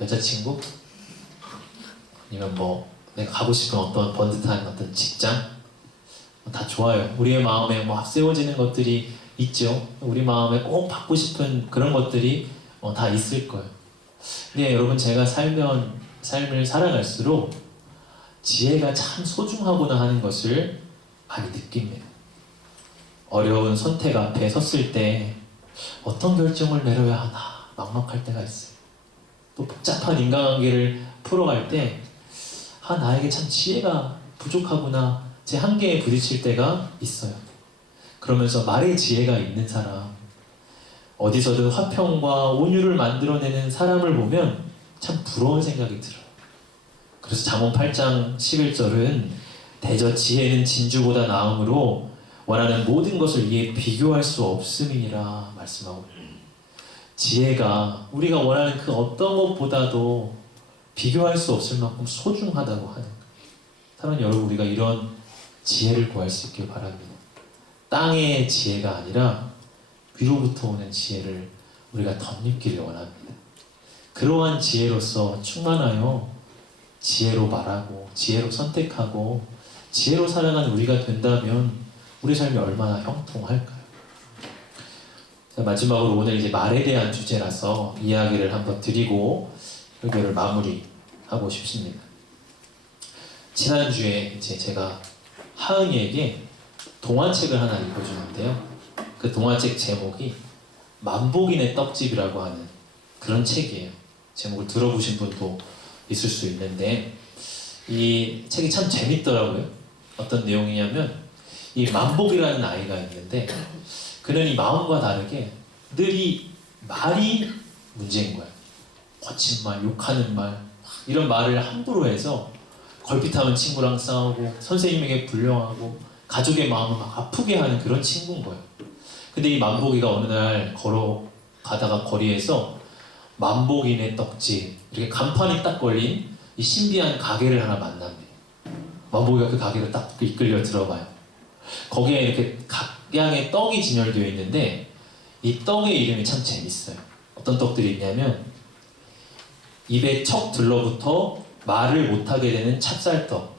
여자친구? 아니면 뭐 내가 가고 싶은 어떤 번듯한 어떤 직장? 다 좋아요. 우리의 마음에 뭐 앞세워지는 것들이 있죠. 우리 마음에 꼭 받고 싶은 그런 것들이 다 있을 거예요. 근데 여러분 제가 삶을 살아갈수록 지혜가 참 소중하구나 하는 것을 많이 느낍니다. 어려운 선택 앞에 섰을 때 어떤 결정을 내려야 하나 막막할 때가 있어요. 또 복잡한 인간관계를 풀어갈 때 나에게 참 지혜가 부족하구나, 제 한계에 부딪힐 때가 있어요. 그러면서 말의 지혜가 있는 사람, 어디서든 화평과 온유를 만들어내는 사람을 보면 참 부러운 생각이 들어요. 그래서 잠언 8장 11절은 대저 지혜는 진주보다 나음으로 원하는 모든 것을 이에 비교할 수 없음이니라 말씀하고 있어요. 지혜가 우리가 원하는 그 어떤 것보다도 비교할 수 없을 만큼 소중하다고 하는 거예요. 사랑하는 여러분, 우리가 이런 지혜를 구할 수 있길 바랍니다. 땅의 지혜가 아니라 위로부터 오는 지혜를 우리가 덧입기를 원합니다. 그러한 지혜로서 충만하여 지혜로 말하고 지혜로 선택하고 지혜로 살아가는 우리가 된다면 우리 삶이 얼마나 형통할까요? 자, 마지막으로 오늘 이제 말에 대한 주제라서 이야기를 한번 드리고 설교를 마무리하고 싶습니다. 지난주에 이제 제가 하은이에게 동화책을 하나 읽어주는데요. 그 동화책 제목이 만복인의 떡집이라고 하는 그런 책이에요. 제목을 들어보신 분도 있을 수 있는데 이 책이 참 재밌더라고요. 어떤 내용이냐면 이 만복이라는 아이가 있는데 그는 이 마음과 다르게 늘 이 말이 문제인 거예요. 거친 말, 욕하는 말, 이런 말을 함부로 해서 걸핏하면 친구랑 싸우고 선생님에게 불평하고 가족의 마음을 막 아프게 하는 그런 친구인 거예요. 근데 이 만복이가 어느 날 걸어가다가 거리에서 만복인의 떡집, 이렇게 간판이 딱 걸린 이 신비한 가게를 하나 만납니다. 만복이가 그 가게를 딱 이끌려 들어가요. 거기에 이렇게 각양의 떡이 진열되어 있는데 이 떡의 이름이 참 재밌어요. 어떤 떡들이 있냐면 입에 척 들러붙어 말을 못하게 되는 찹쌀떡,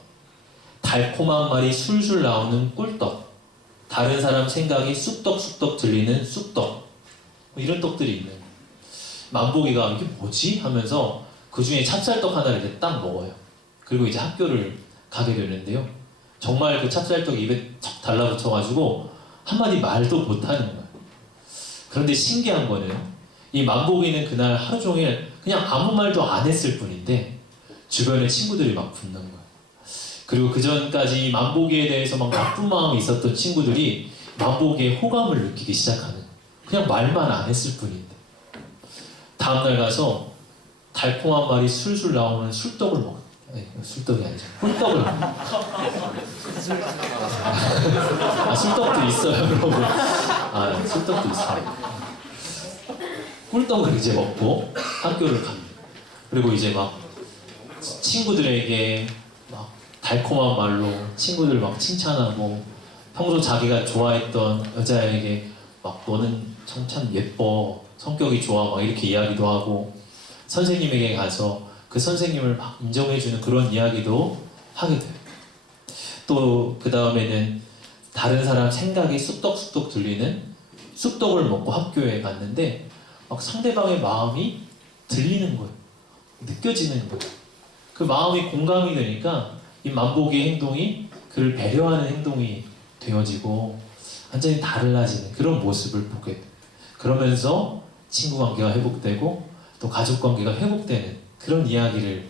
달콤한 말이 술술 나오는 꿀떡, 다른 사람 생각이 쑥떡쑥떡 들리는 쑥떡, 뭐 이런 떡들이 있는 거예요. 만복이가 이게 뭐지? 하면서 그 중에 찹쌀떡 하나를 이제 딱 먹어요. 그리고 이제 학교를 가게 되는데요. 정말 그 찹쌀떡이 입에 척 달라붙어가지고 한마디 말도 못하는 거예요. 그런데 신기한 거는 이 만복이는 그날 하루 종일 그냥 아무 말도 안 했을 뿐인데 주변에 친구들이 막 붙는 거예요. 그리고 그 전까지 만복이에 대해서 막 나쁜 마음이 있었던 친구들이 만복이의 호감을 느끼기 시작하는 거예요. 그냥 말만 안 했을 뿐인데 다음날 가서 달콤한 말이 술술 나오는 술떡을 먹어요. 아니, 술떡이 아니죠. 꿀떡을 술떡도 있어요, 여러분. 술떡도 있어요. 꿀떡을 이제 먹고 학교를 갑니다. 그리고 이제 막 친구들에게 막 달콤한 말로 친구들 막 칭찬하고 평소 자기가 좋아했던 여자에게 막 너는 참 예뻐, 성격이 좋아, 막 이렇게 이야기도 하고 선생님에게 가서 그 선생님을 막 인정해주는 그런 이야기도 하게 돼요. 또 그 다음에는 다른 사람 생각이 쑥떡쑥떡 들리는 쑥떡을 먹고 학교에 갔는데 막 상대방의 마음이 들리는 거예요. 느껴지는 거예요. 그 마음이 공감이 되니까 이 만복의 행동이 그를 배려하는 행동이 되어지고 완전히 달라지는 그런 모습을 보게 돼요. 그러면서 친구 관계가 회복되고 또 가족 관계가 회복되는 그런 이야기를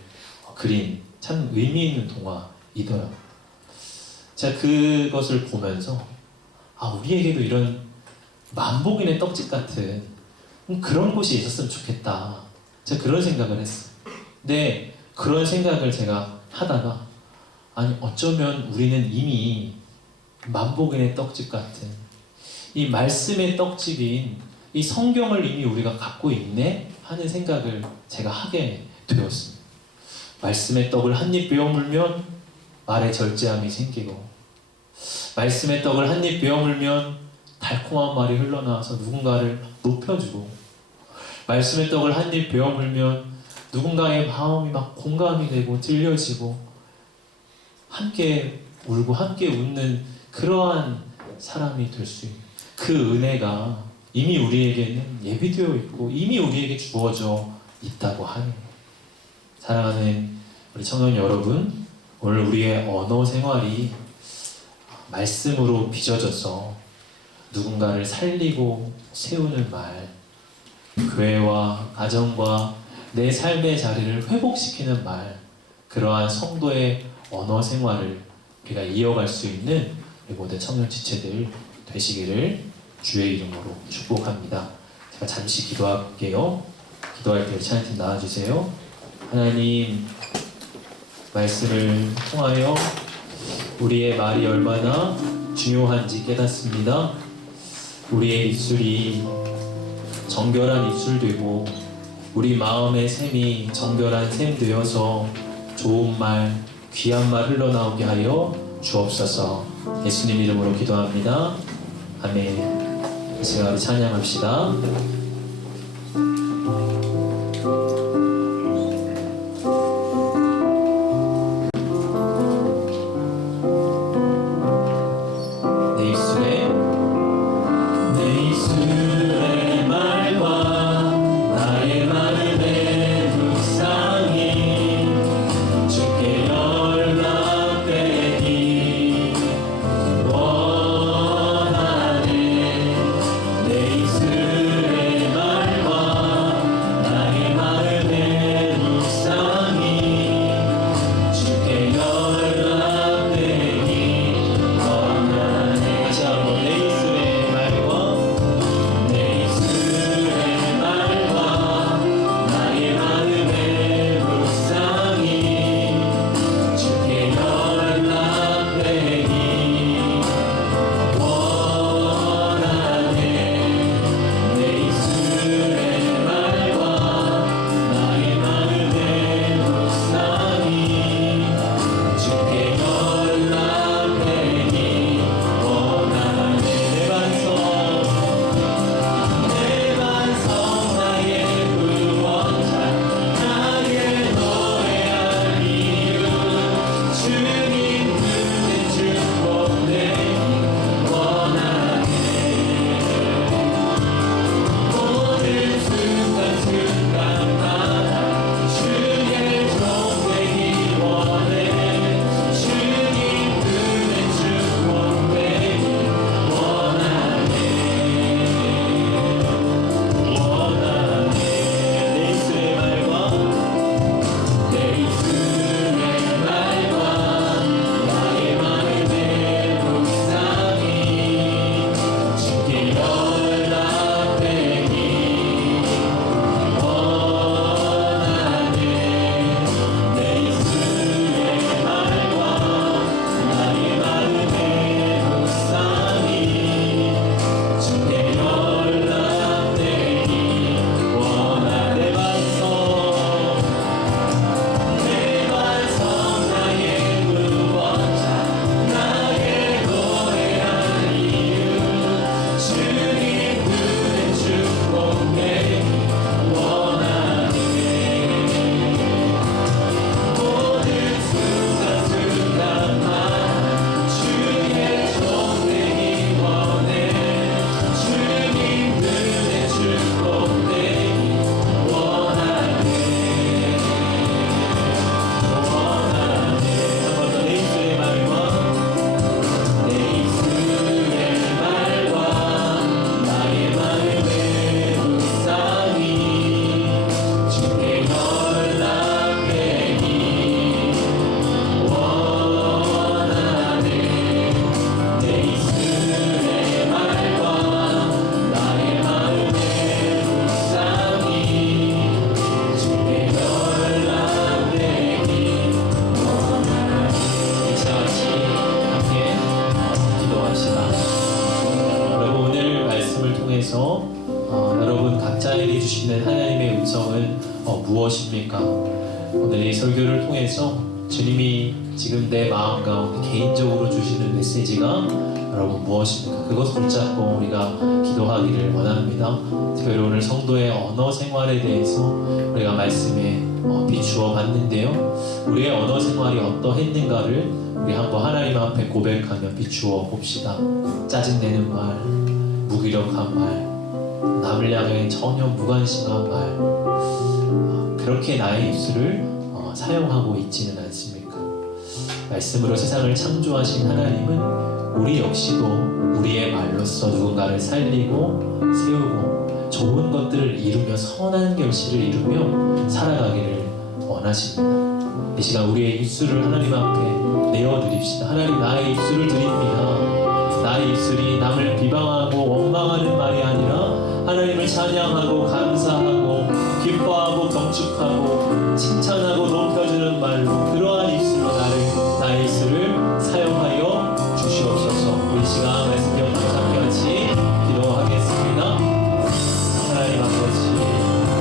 그린 참 의미 있는 동화이더라고요. 제가 그것을 보면서 우리에게도 이런 만복인의 떡집 같은 그런 곳이 있었으면 좋겠다. 제가 그런 생각을 했어요. 근데 그런 생각을 제가 하다가 어쩌면 우리는 이미 만복인의 떡집 같은 이 말씀의 떡집인 이 성경을 이미 우리가 갖고 있네 하는 생각을 제가 하게 되었습니다. 말씀의 떡을 한 입 베어 물면 말에 절제함이 생기고 말씀의 떡을 한 입 베어 물면 달콤한 말이 흘러나와서 누군가를 높여주고 말씀의 떡을 한 입 베어 물면 누군가의 마음이 막 공감이 되고 들려지고 함께 울고 함께 웃는 그러한 사람이 될 수 있는 그 은혜가 이미 우리에게는 예비되어 있고 이미 우리에게 주어져 있다고 하는 거예요. 사랑하는 우리 청년 여러분, 오늘 우리의 언어 생활이 말씀으로 빚어져서 누군가를 살리고 세우는 말, 교회와 가정과 내 삶의 자리를 회복시키는 말, 그러한 성도의 언어 생활을 우리가 이어갈 수 있는 우리 모든 청년 지체들 되시기를 주의 이름으로 축복합니다. 제가 잠시 기도할게요. 기도할 때 찬양팀 나와주세요. 하나님, 말씀을 통하여 우리의 말이 얼마나 중요한지 깨닫습니다. 우리의 입술이 정결한 입술 되고 우리 마음의 샘이 정결한 샘 되어서 좋은 말, 귀한 말 흘러나오게 하여 주옵소서. 예수님 이름으로 기도합니다. 아멘. 이 시간 우리 찬양합시다. 내 입술의 말과 나의 마음의 묵상이 주께 연락되기 원하네. 내 입술의 말과 나의 마음의 묵상이 주께 연락되기 원하네. 다시 한번 내 입술의 말과 내 입술의 말과 나의 마음의 묵상이 주께 연락되기 원하네. 내 입술의 말과 나의 마음의 묵상이 주께 연락되기 원하네. 내 반성 나의 구원자 나의 노래할 이유 주님 눈에 축복되기 원하네. 모든 순간순간마다 주의 종 되기 원해. 주님 눈에 축복되기 원하네. 원하네. 내 입술의 말과 내 입술의 말과 나의 마음의 묵상이 주께 연락되기 원하네. 내 입술의 말과 나의 마음의 묵상이 주께 연락되기 원하네. 내 반성 나의 구원자 나의 노래할 이유 주님 눈에 축복되기 원하네. 모든 순간순간마다 주의 종 되기 원해. 주님 눈에 축복되기 원하네. 원하네. 한번더 내 입술의 말과 내 입술의 말과 나의 마음의 묵상이 주께 연락되기 원하네. 내 입술의 말과 나의 마음의 묵상이 주께 연락되기 원하네. 이 시간 같이 함께 기도합시다. 여러분, 오늘 말씀을 통해서 여러분 각자에게 주시는 하나님의 음성은 무엇입니까? 오늘 이 설교를 통해서 주님이 지금 내 마음 가운데 개인적으로 주시는 메시지가 여러분 무엇입니까? 그것을 붙잡고 우리가 기도하기를 원합니다. 특별히 오늘 성도의 언어 생활에 대해서 우리가 말씀에 비추어 봤는데요. 우리의 언어 생활이 어떠했는가를 우리 한번 하나님 앞에 고백하며 비추어 봅시다. 짜증내는 말, 무기력한 말, 남을 향해 전혀 무관심한 말, 그렇게 나의 입술을 사용하고 있지는 않습니까? 말씀으로 세상을 창조하신 하나님은 우리 역시도 우리의 말로써 누군가를 살리고 세우고 좋은 것들을 이루며 선한 결실을 이루며 살아가기를 원하십니다. 이 시간 우리의 입술을 하나님 앞에 내어드립시다. 하나님, 나의 입술을 드립니다. 나의 입술이 남을 비방하고 원망하는 말이 아니라 하나님을 찬양하고 감사하고 기뻐하고 경축하고 칭찬하고 높여주는 말로, 그러한 입술로 나의 입술을 사용하여 주시옵소서. 우리 시간 말씀 기억하며 함께 같이 기도하겠습니다. 하나님 아버지,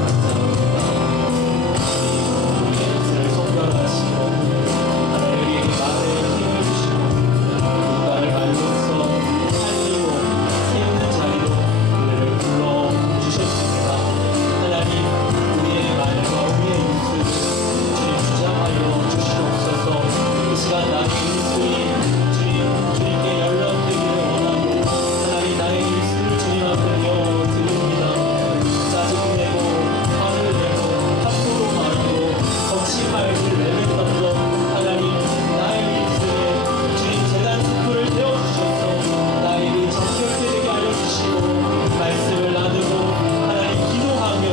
감사합니다. 우리의 입술을 성결하시고 하나님 우리에게 말에 힘을 주시고 누군가를 말로써 살리고 세우는 자리로 우리를 불러주셨습니다. 하나님, 우리의 말과 우리의 입술을 주님 주장하여 주시옵소서. 이 시간 나의 입술이 주님께 연락되기를 원하고 하나님, 나의 입술을 주님 앞에 내어드립니다. 짜증내고 화를 내고 함부로 말하고 거친 말을 내뱉어서 하나님, 나의 입술에 주님 재단 숯불을 태워주셔서 나에게 정결케 되게 알려주시고 말씀을 나누고 하나님 기도하며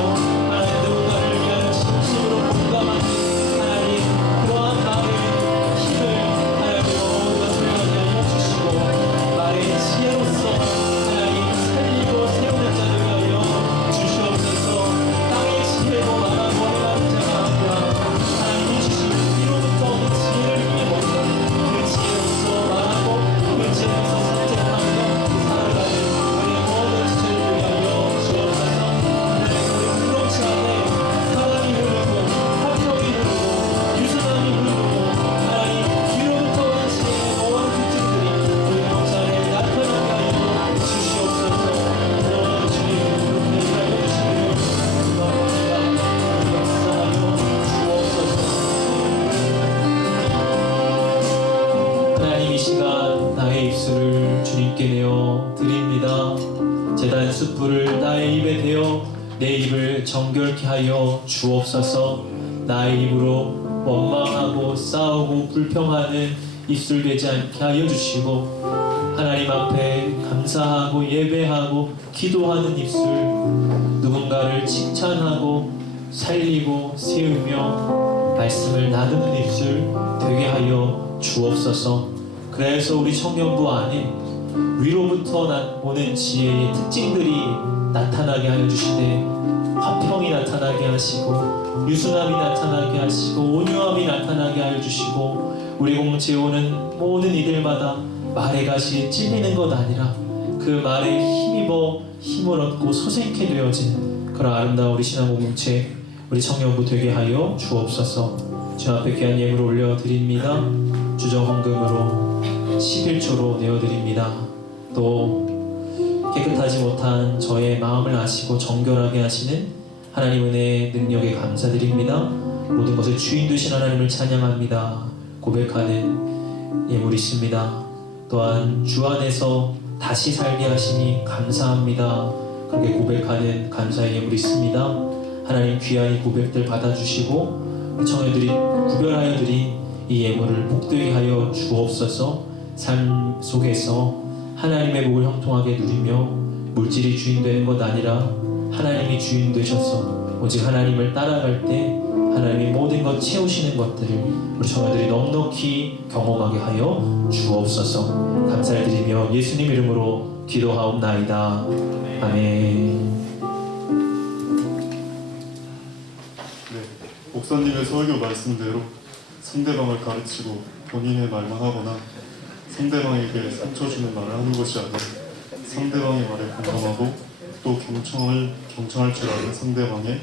하나님 누군가를 위하여 진심으로 공감하는 하나님 그러한 마음의 힘을 하나님 모든 것을 하여 주시고 말의 지혜로서 하나님 살리고 세우는 자를 위하여 주시옵소서. 땅의 지혜로 말하고 행하는 자가 아니라 하나님이 주신 위로부터 오는 지혜를 통해 먹는 그 지혜로서 말하고 그 지혜로서 선택하며 살아가는 우리의 모든 지체를 위하여 주옵소서. 하나님, 우리 공동체 안에 사랑이 흐르고 화평이 흐르고 유순함이 흐르고 하나님 위로부터 오는 지혜의 모든 특징들이 우리 공동체 안에 나타나게 하여 주시옵소서. 주님 그렇게 일하여 주시며 감사합니다. 역사하여 주옵소서. 하나님, 이 시간 나의 입술을 주님께 내어 드립니다. 제단 숯불을 나의 입에 대어 내 입을 정결케 하여 주옵소서. 나의 입으로 원망하고 싸우고 불평하는 입술 되지 않게 하여 주시고 하나님 앞에 감사하고 예배하고 기도하는 입술, 누군가를 칭찬하고 살리고 세우며 말씀을 나누는 입술 되게 하여 주옵소서. 그래서 우리 청년부 안에 위로부터 오는 지혜의 특징들이 나타나게 하여 주시되 화평이 나타나게 하시고 유순함이 나타나게 하시고 온유함이 나타나게 하여 주시고 우리 공동체에 오는 모든 이들마다 말의 가시에 찔리는 것 아니라 그 말에 힘입어 힘을 얻고 소생케 되어지는 그런 아름다운 우리 신앙 공동체 우리 청년부 되게 하여 주옵소서. 주 앞에 귀한 예물을 올려드립니다. 주정 헌금으로 11조로 내어드립니다. 또 깨끗하지 못한 저의 마음을 아시고 정결하게 하시는 하나님 은혜의 능력에 감사드립니다. 모든 것의 주인 되신 하나님을 찬양합니다. 고백하는 예물이 있습니다. 또한 주 안에서 다시 살게 하시니 감사합니다. 그렇게 고백하는 감사의 예물이 있습니다. 하나님 귀한 이 고백들 받아주시고 우리 청년들이 구별하여 드린 이 예물을 복되게 하여 주옵소서. 삶 속에서 하나님의 복을 형통하게 누리며 물질이 주인 되는 것 아니라 하나님이 주인 되셔서 오직 하나님을 따라갈 때 하나님이 모든 것 채우시는 것들을 우리 청년들이 넉넉히 경험하게 하여 주옵소서. 감사를 드리며 예수님 이름으로 기도하옵나이다. 아멘. 네, 목사님의 설교 말씀대로 상대방을 가르치고 본인의 말만 하거나 상대방에게 상처 주는 말을 하는 것이 아니라 상대방의 말에 공감하고 또 경청할 줄 아는 상대방의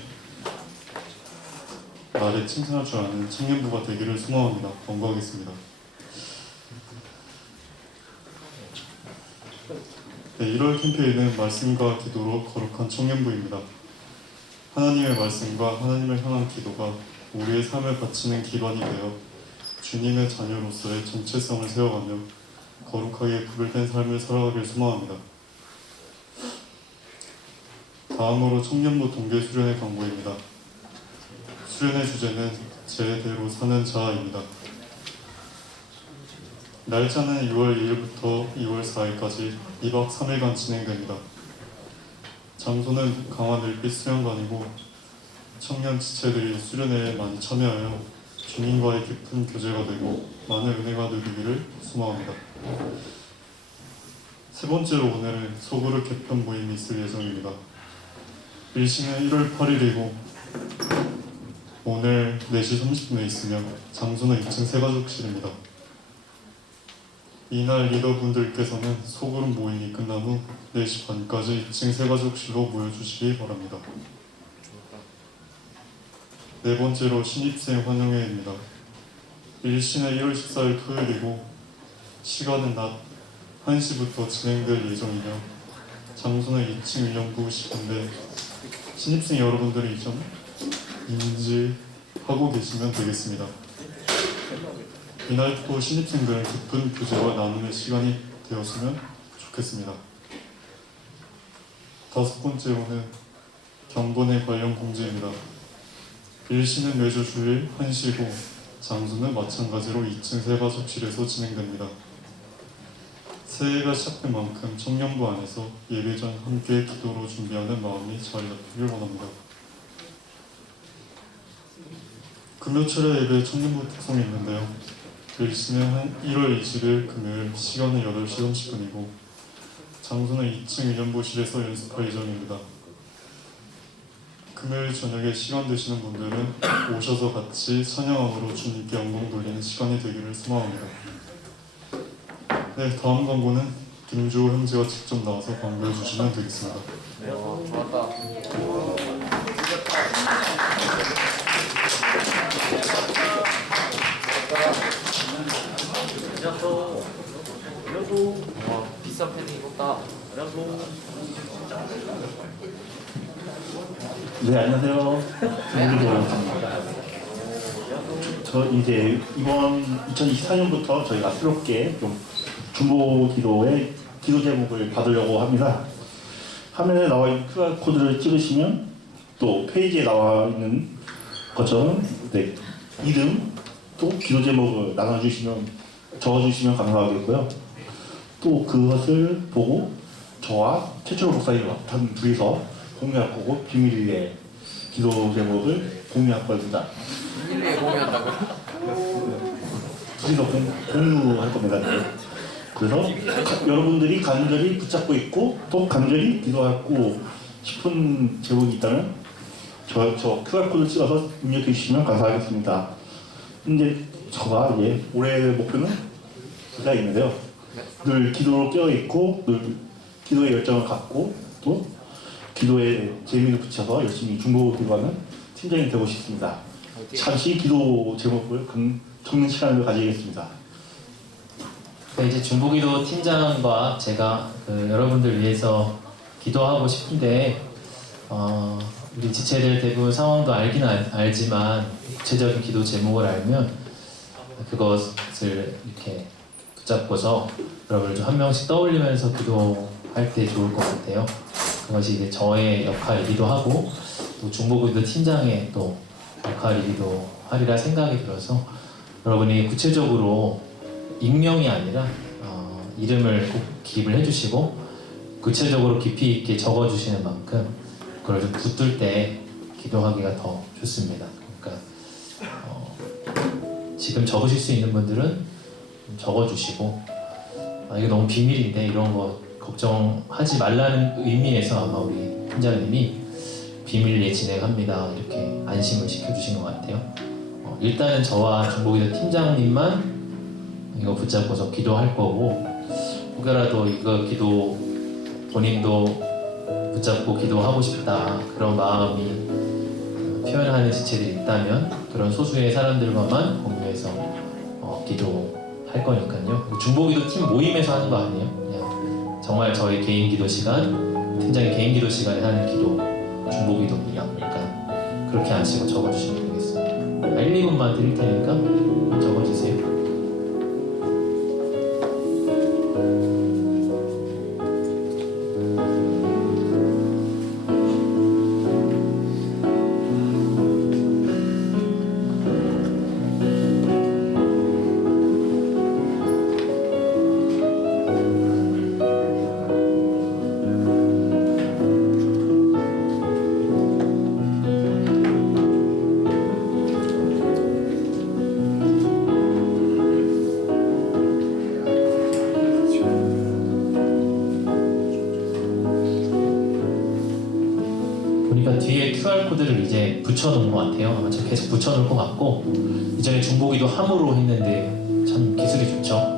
말에 칭찬할 줄 아는 청년부가 되기를 소망합니다. 권고하겠습니다. 네, 1월 캠페인은 말씀과 기도로 거룩한 청년부입니다. 하나님의 말씀과 하나님을 향한 기도가 우리의 삶을 바치는 기반이 되어 주님의 자녀로서의 정체성을 세워가며 거룩하게 구별된 삶을 살아가길 소망합니다. 다음으로 청년부 동계 수련회 광고입니다. 수련회 주제는 제대로 사는 자입니다. 날짜는 6월 2일부터 2월 4일까지 2박 3일간 진행됩니다. 장소는 강화 늘빛 수련관이고 청년 지체들이 수련회에 많이 참여하여 주민과의 깊은 교제가 되고 많은 은혜가 누리기를 소망합니다. 세 번째로 오늘은 소그룹 개편 모임이 있을 예정입니다. 일시는 1월 8일이고 오늘 4시 30분에 있으며 장소는 2층 세가족실입니다. 이날 리더분들께서는 소그룹 모임이 끝난 후 4시 반까지 2층 세가족실로 모여주시기 바랍니다. 네 번째로 신입생 환영회입니다. 일시는 1월 14일 토요일이고 시간은 낮 1시부터 진행될 예정이며 장소는 2층 위령부실인데 신입생 여러분들이 이 점 인지하고 계시면 되겠습니다. 이날도 신입생들은 깊은 교제와 나눔의 시간이 되었으면 좋겠습니다. 다섯 번째로는 경건에 관련 공지입니다. 일시는 매주 주일 1시고 장소는 마찬가지로 2층 세가족실에서 진행됩니다. 새해가 시작된 만큼 청년부 안에서 예배 전 함께 기도로 준비하는 마음이 자리 잡히길 원합니다. 금요철에 예배 청년부 특성이 있는데요. 일시는 1월 20일 금요일 시간은 8시 30분이고 장소는 2층 위령부실에서 연습할 예정입니다. 금요일 저녁에 시간 되시는 분들은 오셔서 같이 찬양함으로 주님께 영광 돌리는 시간이 되기를 소망합니다. 네, 다음 광고는 김주호 형제가 직접 나와서 광고해 주시면 되겠습니다. 비싼 팬이 입었다. 네, 안녕하세요. 김주호입니다. 저 이제 이번 2024년부터 저희가 새롭게 좀 중보기도의 기도 제목을 받으려고 합니다. 화면에 나와 있는 QR코드를 찍으시면 또 페이지에 나와 있는 것처럼 이름 또 기도 제목을 적어주시면 감사하겠고요. 또 그것을 보고 저와 최철호 목사님 단 둘이서 공유할 거고 비밀리에 기도 제목을 공유할 겁니다. 비밀리에 공유한다고요? 둘이서 공유할 겁니다. 네. 그래서 여러분들이 간절히 붙잡고 있고 또 간절히 기도하고 싶은 제목이 있다면 저 QR코드 찍어서 입력해 주시면 감사하겠습니다. 이제 저가 올해 목표는 제가 있는데요. 늘 기도로 깨어있고 늘 기도의 열정을 갖고 또 기도에 재미를 붙여서 열심히 중보 기도하는 팀장이 되고 싶습니다. 잠시 기도 제목을 적는 시간을 가지겠습니다. 네, 이제 중보기도 팀장과 제가 여러분들 위해서 기도하고 싶은데 우리 지체들 대부분 상황도 알긴 알지만 구체적인 기도 제목을 알면 그것을 이렇게 붙잡고서 여러분들 좀 한 명씩 떠올리면서 기도할 때 좋을 것 같아요. 그것이 이제 저의 역할이기도 하고 또 중보기도 팀장의 또 역할이기도 하리라 생각이 들어서 여러분이 구체적으로 익명이 아니라 이름을 꼭 기입을 해주시고 구체적으로 깊이 있게 적어주시는 만큼 그걸 좀 붙들 때 기도하기가 더 좋습니다. 그러니까 지금 적으실 수 있는 분들은 적어주시고 이게 너무 비밀인데 이런 거 걱정하지 말라는 의미에서 아마 우리 팀장님이 비밀리에 진행합니다 이렇게 안심을 시켜주신 것 같아요. 일단은 저와 중보기도 팀장님만 이거 붙잡고서 기도할 거고 혹여라도 이거 기도 본인도 붙잡고 기도하고 싶다 그런 마음이 표현하는 지체들이 있다면 그런 소수의 사람들과만 공유해서 기도할 거니까요. 중보기도 팀 모임에서 하는 거 아니에요. 그냥 정말 저희 개인 기도 시간, 팀장의 개인 기도 시간에 하는 기도 중보기도입니다. 그러니까 그렇게 아시고 적어주시면 되겠습니다. 1, 2분만 드릴 테니까 적어주세요. QR코드를 이제 붙여놓은 것 같아요. 아마 지금 계속 붙여놓을 것 같고, 이전에 중보기도 함으로 했는데 참 기술이 좋죠.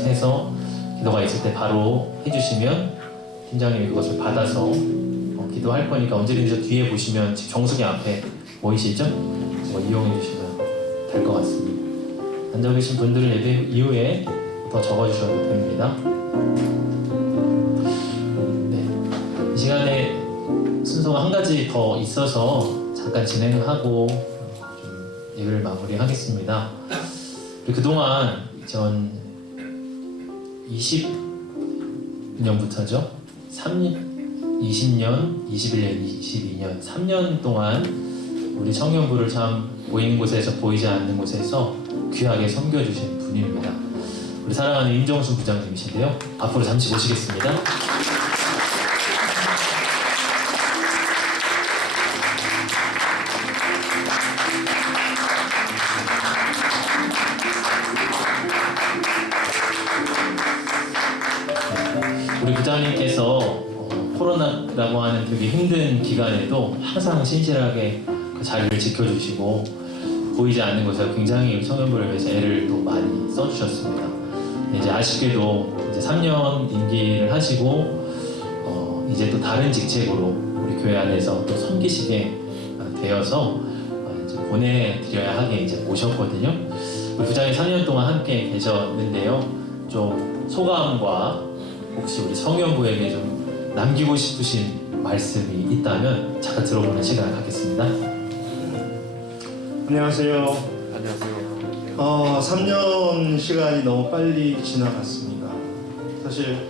해서 기도가 있을 때 바로 해주시면 팀장님이 그것을 받아서 기도할 거니까 언제든지 저 뒤에 보시면 지금 정수기 앞에 보이시죠? 이용해 주시면 될 것 같습니다. 앉아 계신 분들은 예배 이후에 더 적어주셔도 됩니다. 네, 이 시간에 순서가 한 가지 더 있어서 잠깐 진행을 하고 좀 예배를 마무리하겠습니다. 그동안 2020년부터죠. 20년, 21년, 22년 3년 동안 우리 청년부를 참 보이는 곳에서 보이지 않는 곳에서 귀하게 섬겨주신 분입니다. 우리 사랑하는 임정수 부장님이신데요. 앞으로 잠시 모시겠습니다. 우리 부장님께서 코로나라고 하는 되게 힘든 기간에도 항상 신실하게 그 자리를 지켜주시고 보이지 않는 곳에서 굉장히 청년부를 위해서 애를 또 많이 써주셨습니다. 이제 아쉽게도 이제 3년 임기를 하시고 이제 또 다른 직책으로 우리 교회 안에서 또 섬기시게 되어서 이제 보내드려야 하게 이제 오셨거든요. 우리 부장님 3년 동안 함께 계셨는데요. 좀 소감과 혹시 우리 청년부에게 좀 남기고 싶으신 말씀이 있다면 잠깐 들어보는 시간을 갖겠습니다. 안녕하세요. 안녕하세요. 3년 시간이 너무 빨리 지나갔습니다. 사실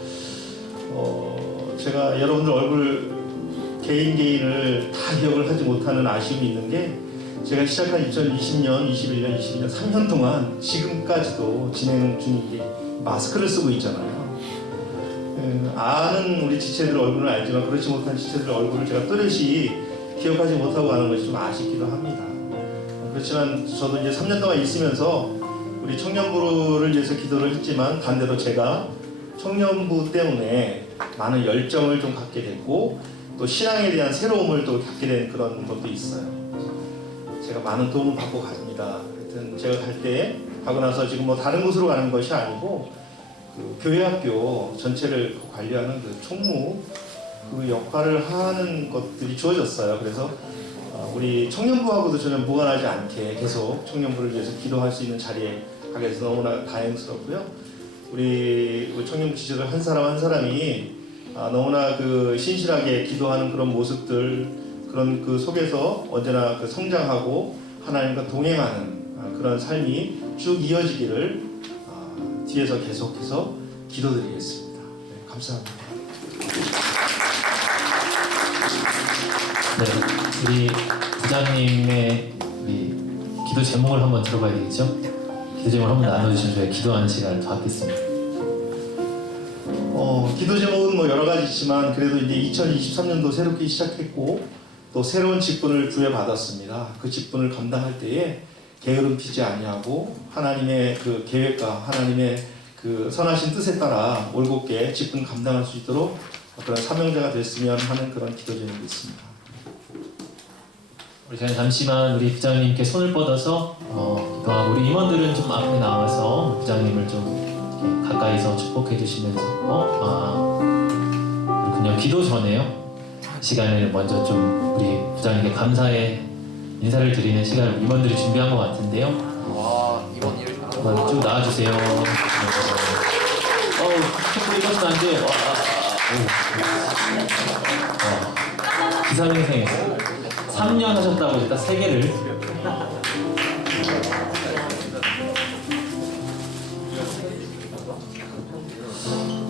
제가 여러분들 얼굴 개인을 다 기억을 하지 못하는 아쉬움이 있는 게 제가 시작한 2020년, 21년, 22년 3년 동안 지금까지도 진행 중인 게 마스크를 쓰고 있잖아요. 아는 우리 지체들 얼굴은 알지만 그렇지 못한 지체들 얼굴을 제가 또렷이 기억하지 못하고 가는 것이 좀 아쉽기도 합니다. 그렇지만 저도 이제 3년 동안 있으면서 우리 청년부를 위해서 기도를 했지만 반대로 제가 청년부 때문에 많은 열정을 좀 갖게 됐고 또 신앙에 대한 새로움을 또 갖게 된 그런 것도 있어요. 제가 많은 도움을 받고 갑니다. 하여튼 제가 갈 때 가고 나서 지금 뭐 다른 곳으로 가는 것이 아니고 그 교회학교 전체를 관리하는 그 총무 그 역할을 하는 것들이 주어졌어요. 그래서 우리 청년부하고도 전혀 무관하지 않게 계속 청년부를 위해서 기도할 수 있는 자리에 가게 돼서 너무나 다행스럽고요. 우리 청년부 지체들 한 사람 한 사람이 너무나 그 신실하게 기도하는 그런 모습들 그런 그 속에서 언제나 그 성장하고 하나님과 동행하는 그런 삶이 쭉 이어지기를 뒤에서 계속해서 기도드리겠습니다. 네, 감사합니다. 네, 우리 부장님의 우리 기도 제목을 한번 들어봐야 되겠죠? 기도 제목을 한번 나눠주시면 저희 기도하는 시간을 갖겠습니다. 기도 제목은 뭐 여러 가지 있지만 그래도 이제 2023년도 새롭게 시작했고 또 새로운 직분을 부여받았습니다. 그 직분을 감당할 때에 게으름 피지 아니하고 하나님의 그 계획과 하나님의 그 선하신 뜻에 따라 올곧게 직분 감당할 수 있도록 그런 사명자가 됐으면 하는 그런 기도 제목이 있습니다. 우리 잠시만 우리 부장님께 손을 뻗어서 기도하고 우리 임원들은 좀 앞에 나와서 부장님을 좀 이렇게 가까이서 축복해 주시면서 그렇군요. 기도 전에요. 시간을 먼저 좀 우리 부장님께 감사의 인사를 드리는 시간을 임원들이 준비한 것 같은데요. 와, 이번 일을 한번 쭉 나와주세요. 촛불 이것은 안 돼. 기사회생했어요. 3년 하셨다고 일단 3개를.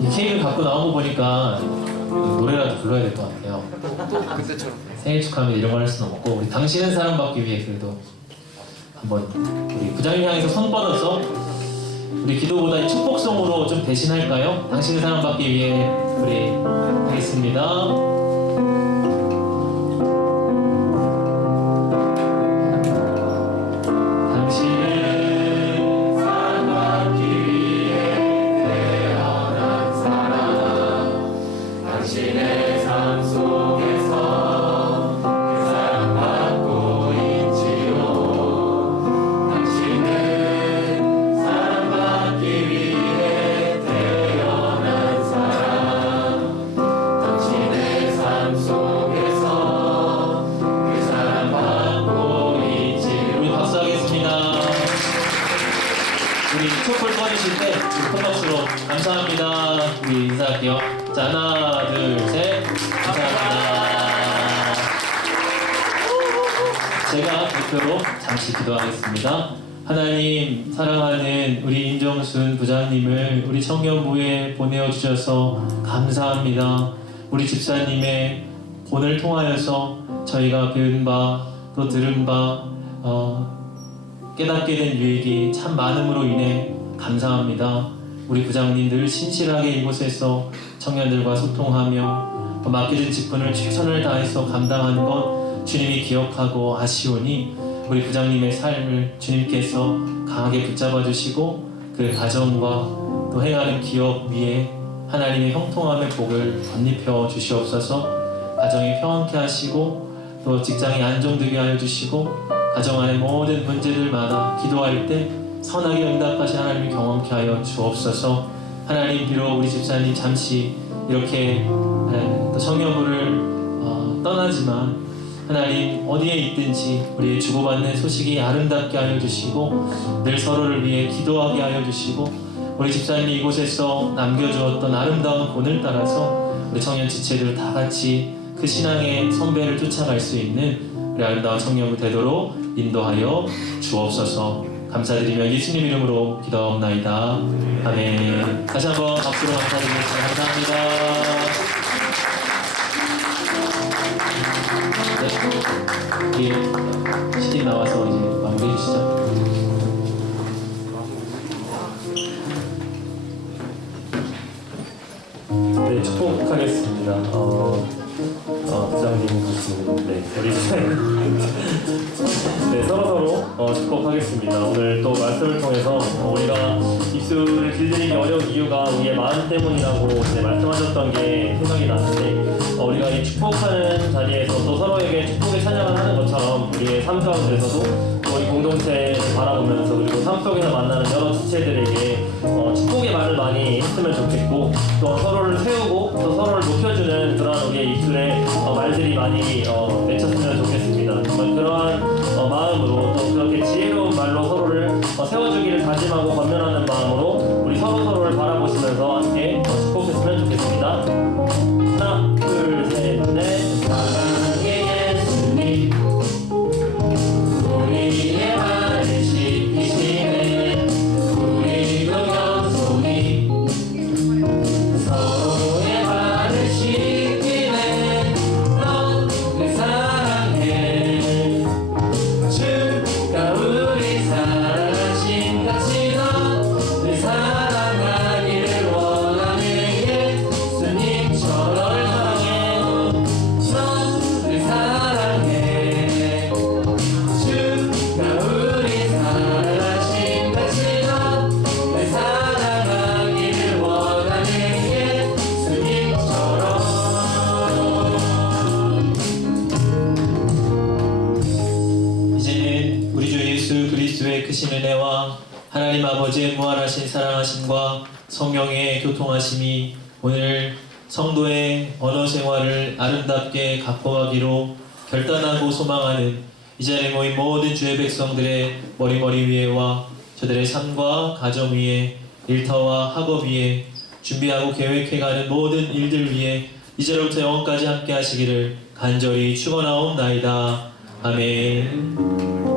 이 케이크를 갖고 나온 거 보니까 노래라도 불러야 될 것 같아요. 또 그때처럼 생일 축하합니다 이런 걸 할 수는 없고 우리 당신은 사랑받기 위해 그래도 한번 우리 부장님 향해서 손 뻗어서 우리 기도보다 이 축복송으로 좀 대신할까요? 당신을 사랑받기 위해 우리 하겠습니다. 당신의 삶 속에서 그 사랑과 우리 촛불 꺼주실 때 큰 박수로 감사합니다. 우리 인사할게요. 자, 하나, 둘, 셋. 감사합니다. 제가 대표로 잠시 기도하겠습니다. 하나님, 사랑하는 우리 임정순 부장님을 우리 청년부에 보내어주셔서 감사합니다. 우리 집사님의 본을 통하여서 저희가 배운 바, 또 들은 바, 깨닫게 된 유익이 참 많음으로 인해 감사합니다. 우리 부장님 늘 신실하게 이곳에서 청년들과 소통하며 맡겨진 직분을 최선을 다해서 감당하는 것 주님이 기억하고 아시오니 우리 부장님의 삶을 주님께서 강하게 붙잡아 주시고 그 가정과 또 행하는 기업 위에 하나님의 형통함의 복을 덧입혀 주시옵소서. 가정이 평안케 하시고 또 직장이 안정되게 하여 주시고 가정 안의 모든 문제들마다 기도할 때 선하게 응답하신 하나님을 경험케 하여 주옵소서. 하나님, 비록 우리 집사님 잠시 이렇게 또 청년부를 떠나지만 하나님 어디에 있든지 우리의 주고받는 소식이 아름답게 하여 주시고 늘 서로를 위해 기도하게 하여 주시고 우리 집사님이 이곳에서 남겨주었던 아름다운 본을 따라서 우리 청년 지체들 다 같이 그 신앙의 선배를 쫓아갈 수 있는 우리 아름다운 청년부 되도록 인도하여 주옵소서. 감사드리며 예수님 이름으로 기도하옵나이다. 아멘. 다시 한번 박수로 감사드리겠습니다. 감사합니다. 네, 시팀 나와서 이제 마무리해 주시죠. 네, 축복하겠습니다. 부장님 같은 네, 우리 네, 서로 축복하겠습니다. 오늘 또 말씀을 통해서 우리가 입술을 길들이기 어려운 이유가 우리의 마음 때문이라고 이제 말씀하셨던 게 생각이 나는데 우리가 이 축복하는 자리에서 또 서로에게 축복의 찬양을 하는 것처럼 우리의 삶 가운데서도 우리 공동체를 바라보면서 그리고 삶 속에서 만나는 여러 지체들에게 축복의 말을 많이 했으면 좋겠고 또 서로를 세우고 또 서로를 높여주는 그런 우리의 입술에 말들이 많이 맺혔으면 좋겠습니다. 정말 그러한 마음으로 또 그렇게 지혜로운 말로 서로를 세워주기를 다짐하고 건면하는 마음으로 우리 서로를 바라보시면서 함께 축복했으면 좋겠습니다. 하나, 둘, 셋, 넷. 사랑의 예수님 우리의 발을 씻기시네. 우리도 겸손히 서로의 발을 씻기네. 너를 사랑해. 주가 우리 사랑하신 같이 너를 사랑하기를 원하는 예수님처럼 너를 사랑해. 주가 우리 사랑하신 같이 너를 사랑하기를 원하는 예수님처럼. 이제는 우리 주 예수 그리스도의 크신 은혜와 하나님 아버지의 무한하신 사랑하심과 성령의 교통하심이 오늘 성도의 언어 생활을 아름답게 갖고가기로 결단하고 소망하는 이 자리에 모인 모든 주의 백성들의 머리 위에와 저들의 삶과 가정 위에 일터와 학업 위에 준비하고 계획해가는 모든 일들 위에 이제로부터 영원까지 함께 하시기를 간절히 축원하옵나이다. 아멘.